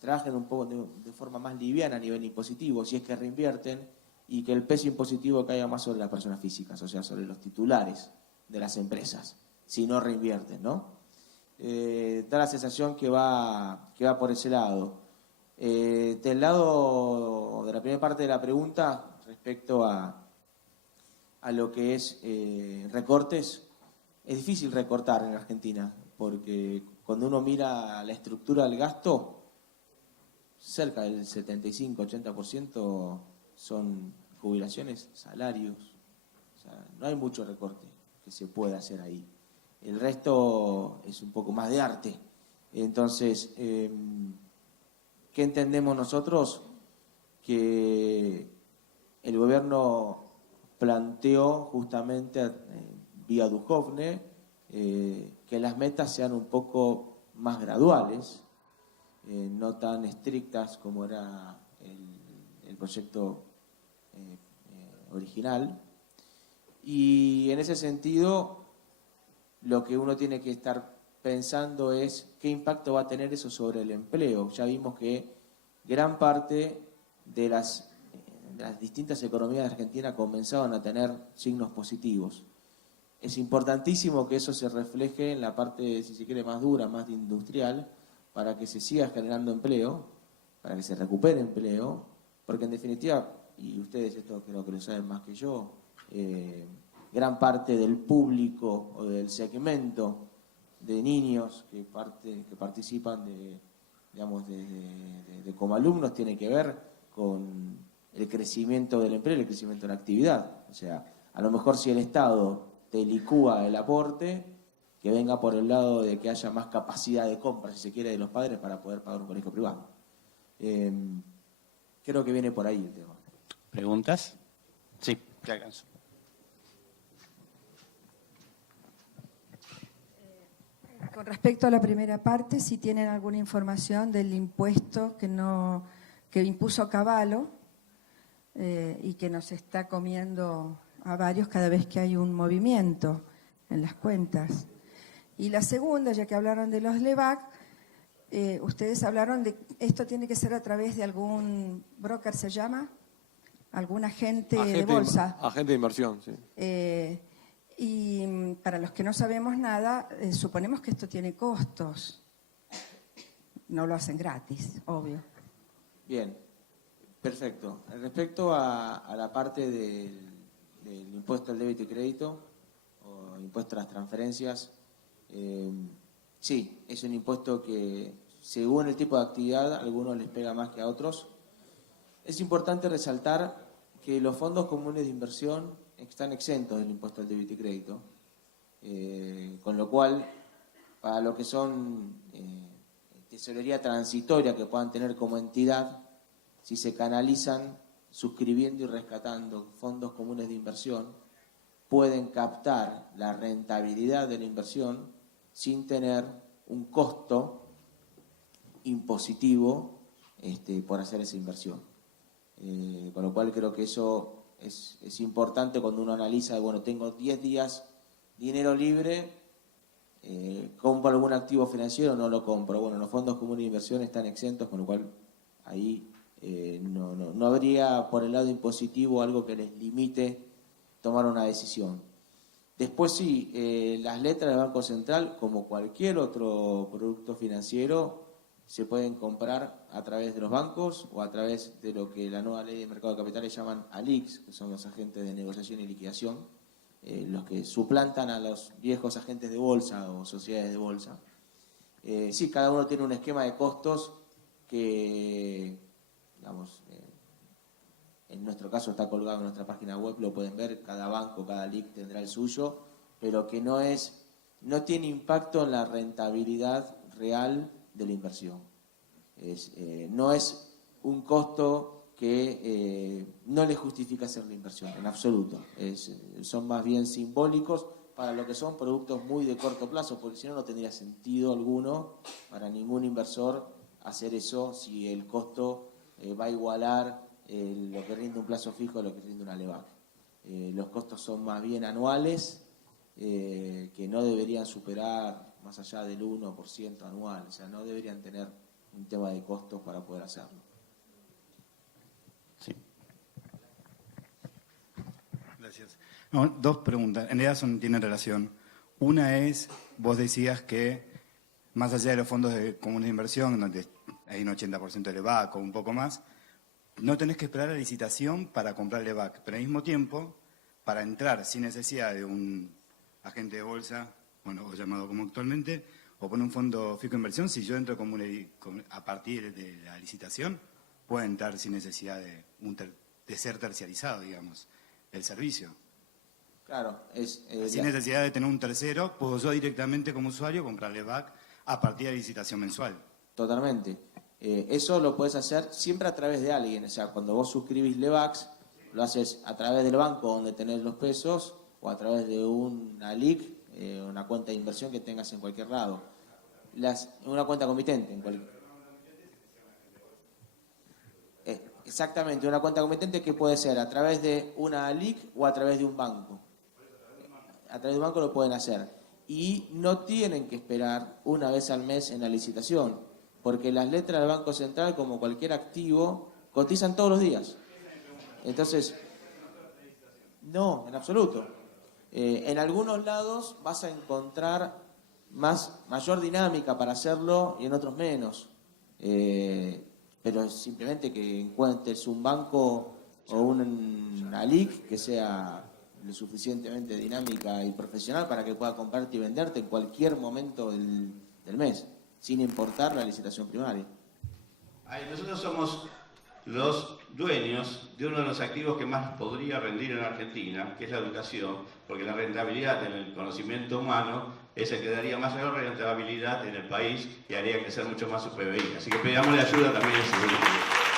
trabajen un poco de forma más liviana a nivel impositivo, si es que reinvierten, y que el peso impositivo caiga más sobre las personas físicas, o sea, sobre los titulares de las empresas, si no reinvierten, ¿no? Da la sensación que va por ese lado. Del lado de la primera parte de la pregunta, respecto a lo que es recortes, es difícil recortar en Argentina, porque cuando uno mira la estructura del gasto, cerca del 75-80% son jubilaciones, salarios. O sea, no hay mucho recorte que se pueda hacer ahí. El resto es un poco más de arte. Entonces, ¿qué entendemos nosotros? Que el gobierno planteó justamente vía Duhovne que las metas sean un poco más graduales, no tan estrictas como era el proyecto original, y en ese sentido lo que uno tiene que estar pensando es qué impacto va a tener eso sobre el empleo. Ya vimos que gran parte de las distintas economías de Argentina comenzaron a tener signos positivos. Es importantísimo que eso se refleje en la parte, si se quiere, más dura, más industrial, para que se siga generando empleo, para que se recupere empleo, porque en definitiva, y ustedes esto creo que lo saben más que yo, gran parte del público o del segmento de niños que participan de como alumnos tiene que ver con el crecimiento del empleo y el crecimiento de la actividad. O sea, a lo mejor si el Estado te licúa el aporte, que venga por el lado de que haya más capacidad de compra, si se quiere, de los padres para poder pagar un colegio privado. Creo que viene por ahí el tema. ¿Preguntas? Sí, te alcanzo. Con respecto a la primera parte, si tienen alguna información del impuesto que impuso Cavallo y que nos está comiendo a varios cada vez que hay un movimiento en las cuentas. Y la segunda, ya que hablaron de los LEVAC, ustedes hablaron de esto tiene que ser a través de algún broker, ¿se llama? ¿Algún agente de bolsa? Agente de inversión, sí. Y para los que no sabemos nada, suponemos que esto tiene costos. No lo hacen gratis, obvio. Bien, perfecto. Respecto a la parte del impuesto al débito y crédito, o impuesto a las transferencias, sí, es un impuesto que según el tipo de actividad a algunos les pega más que a otros. Es importante resaltar que los fondos comunes de inversión están exentos del impuesto al débito y crédito, con lo cual, para lo que son tesorería transitoria que puedan tener como entidad, si se canalizan suscribiendo y rescatando fondos comunes de inversión, pueden captar la rentabilidad de la inversión sin tener un costo impositivo por hacer esa inversión. Con lo cual creo que eso es importante cuando uno analiza, bueno, tengo 10 días dinero libre, ¿compro algún activo financiero o no lo compro? Bueno, los fondos comunes de inversión están exentos, con lo cual ahí no habría por el lado impositivo algo que les limite tomar una decisión. Después sí, las letras del Banco Central, como cualquier otro producto financiero, se pueden comprar a través de los bancos o a través de lo que la nueva ley de mercado de capitales llaman ALICs, que son los agentes de negociación y liquidación, los que suplantan a los viejos agentes de bolsa o sociedades de bolsa. Sí, cada uno tiene un esquema de costos que, digamos, en nuestro caso está colgado en nuestra página web, lo pueden ver, cada banco, cada ALIC tendrá el suyo, pero que no tiene impacto en la rentabilidad real de la inversión. No es un costo que no le justifica hacer la inversión, en absoluto. Son más bien simbólicos para lo que son productos muy de corto plazo, porque si no, no tendría sentido alguno para ningún inversor hacer eso si el costo va a igualar lo que rinde un plazo fijo a lo que rinde una LEVAC. Los costos son más bien anuales, que no deberían superar más allá del 1% anual, o sea, no deberían tener un tema de costos para poder hacerlo. Sí. Gracias. No, dos preguntas, en realidad tienen relación. Una es, vos decías que más allá de los fondos comunes de inversión, donde hay un 80% de LEVAC o un poco más, no tenés que esperar la licitación para comprar LEVAC, pero al mismo tiempo, para entrar sin necesidad de un agente de bolsa, bueno, o llamado como actualmente, o poner un fondo fijo de inversión, si yo entro a partir de la licitación, puedo entrar sin necesidad de ser terciarizado, digamos, el servicio. Claro, sin necesidad de tener un tercero, puedo yo directamente como usuario comprar LEVAC a partir de la licitación mensual. Totalmente. Eso lo puedes hacer siempre a través de alguien, o sea, cuando vos suscribís LEVACs, lo haces a través del banco donde tenés los pesos o a través de una LIC, una cuenta de inversión que tengas en cualquier lado. Una cuenta comitente. Exactamente, una cuenta comitente que puede ser a través de una LIC o a través de un banco. A través de un banco lo pueden hacer. Y no tienen que esperar una vez al mes en la licitación, porque las letras del Banco Central, como cualquier activo, cotizan todos los días. Entonces, no, en absoluto. En algunos lados vas a encontrar mayor dinámica para hacerlo y en otros menos. Pero simplemente que encuentres un banco o una LIC que sea lo suficientemente dinámica y profesional para que pueda comprarte y venderte en cualquier momento del mes, sin importar la licitación primaria. Nosotros somos los dueños de uno de los activos que más podría rendir en Argentina, que es la educación, porque la rentabilidad en el conocimiento humano es el que daría mayor rentabilidad en el país y haría crecer mucho más su PBI. Así que pedamos la ayuda también en ese sentido.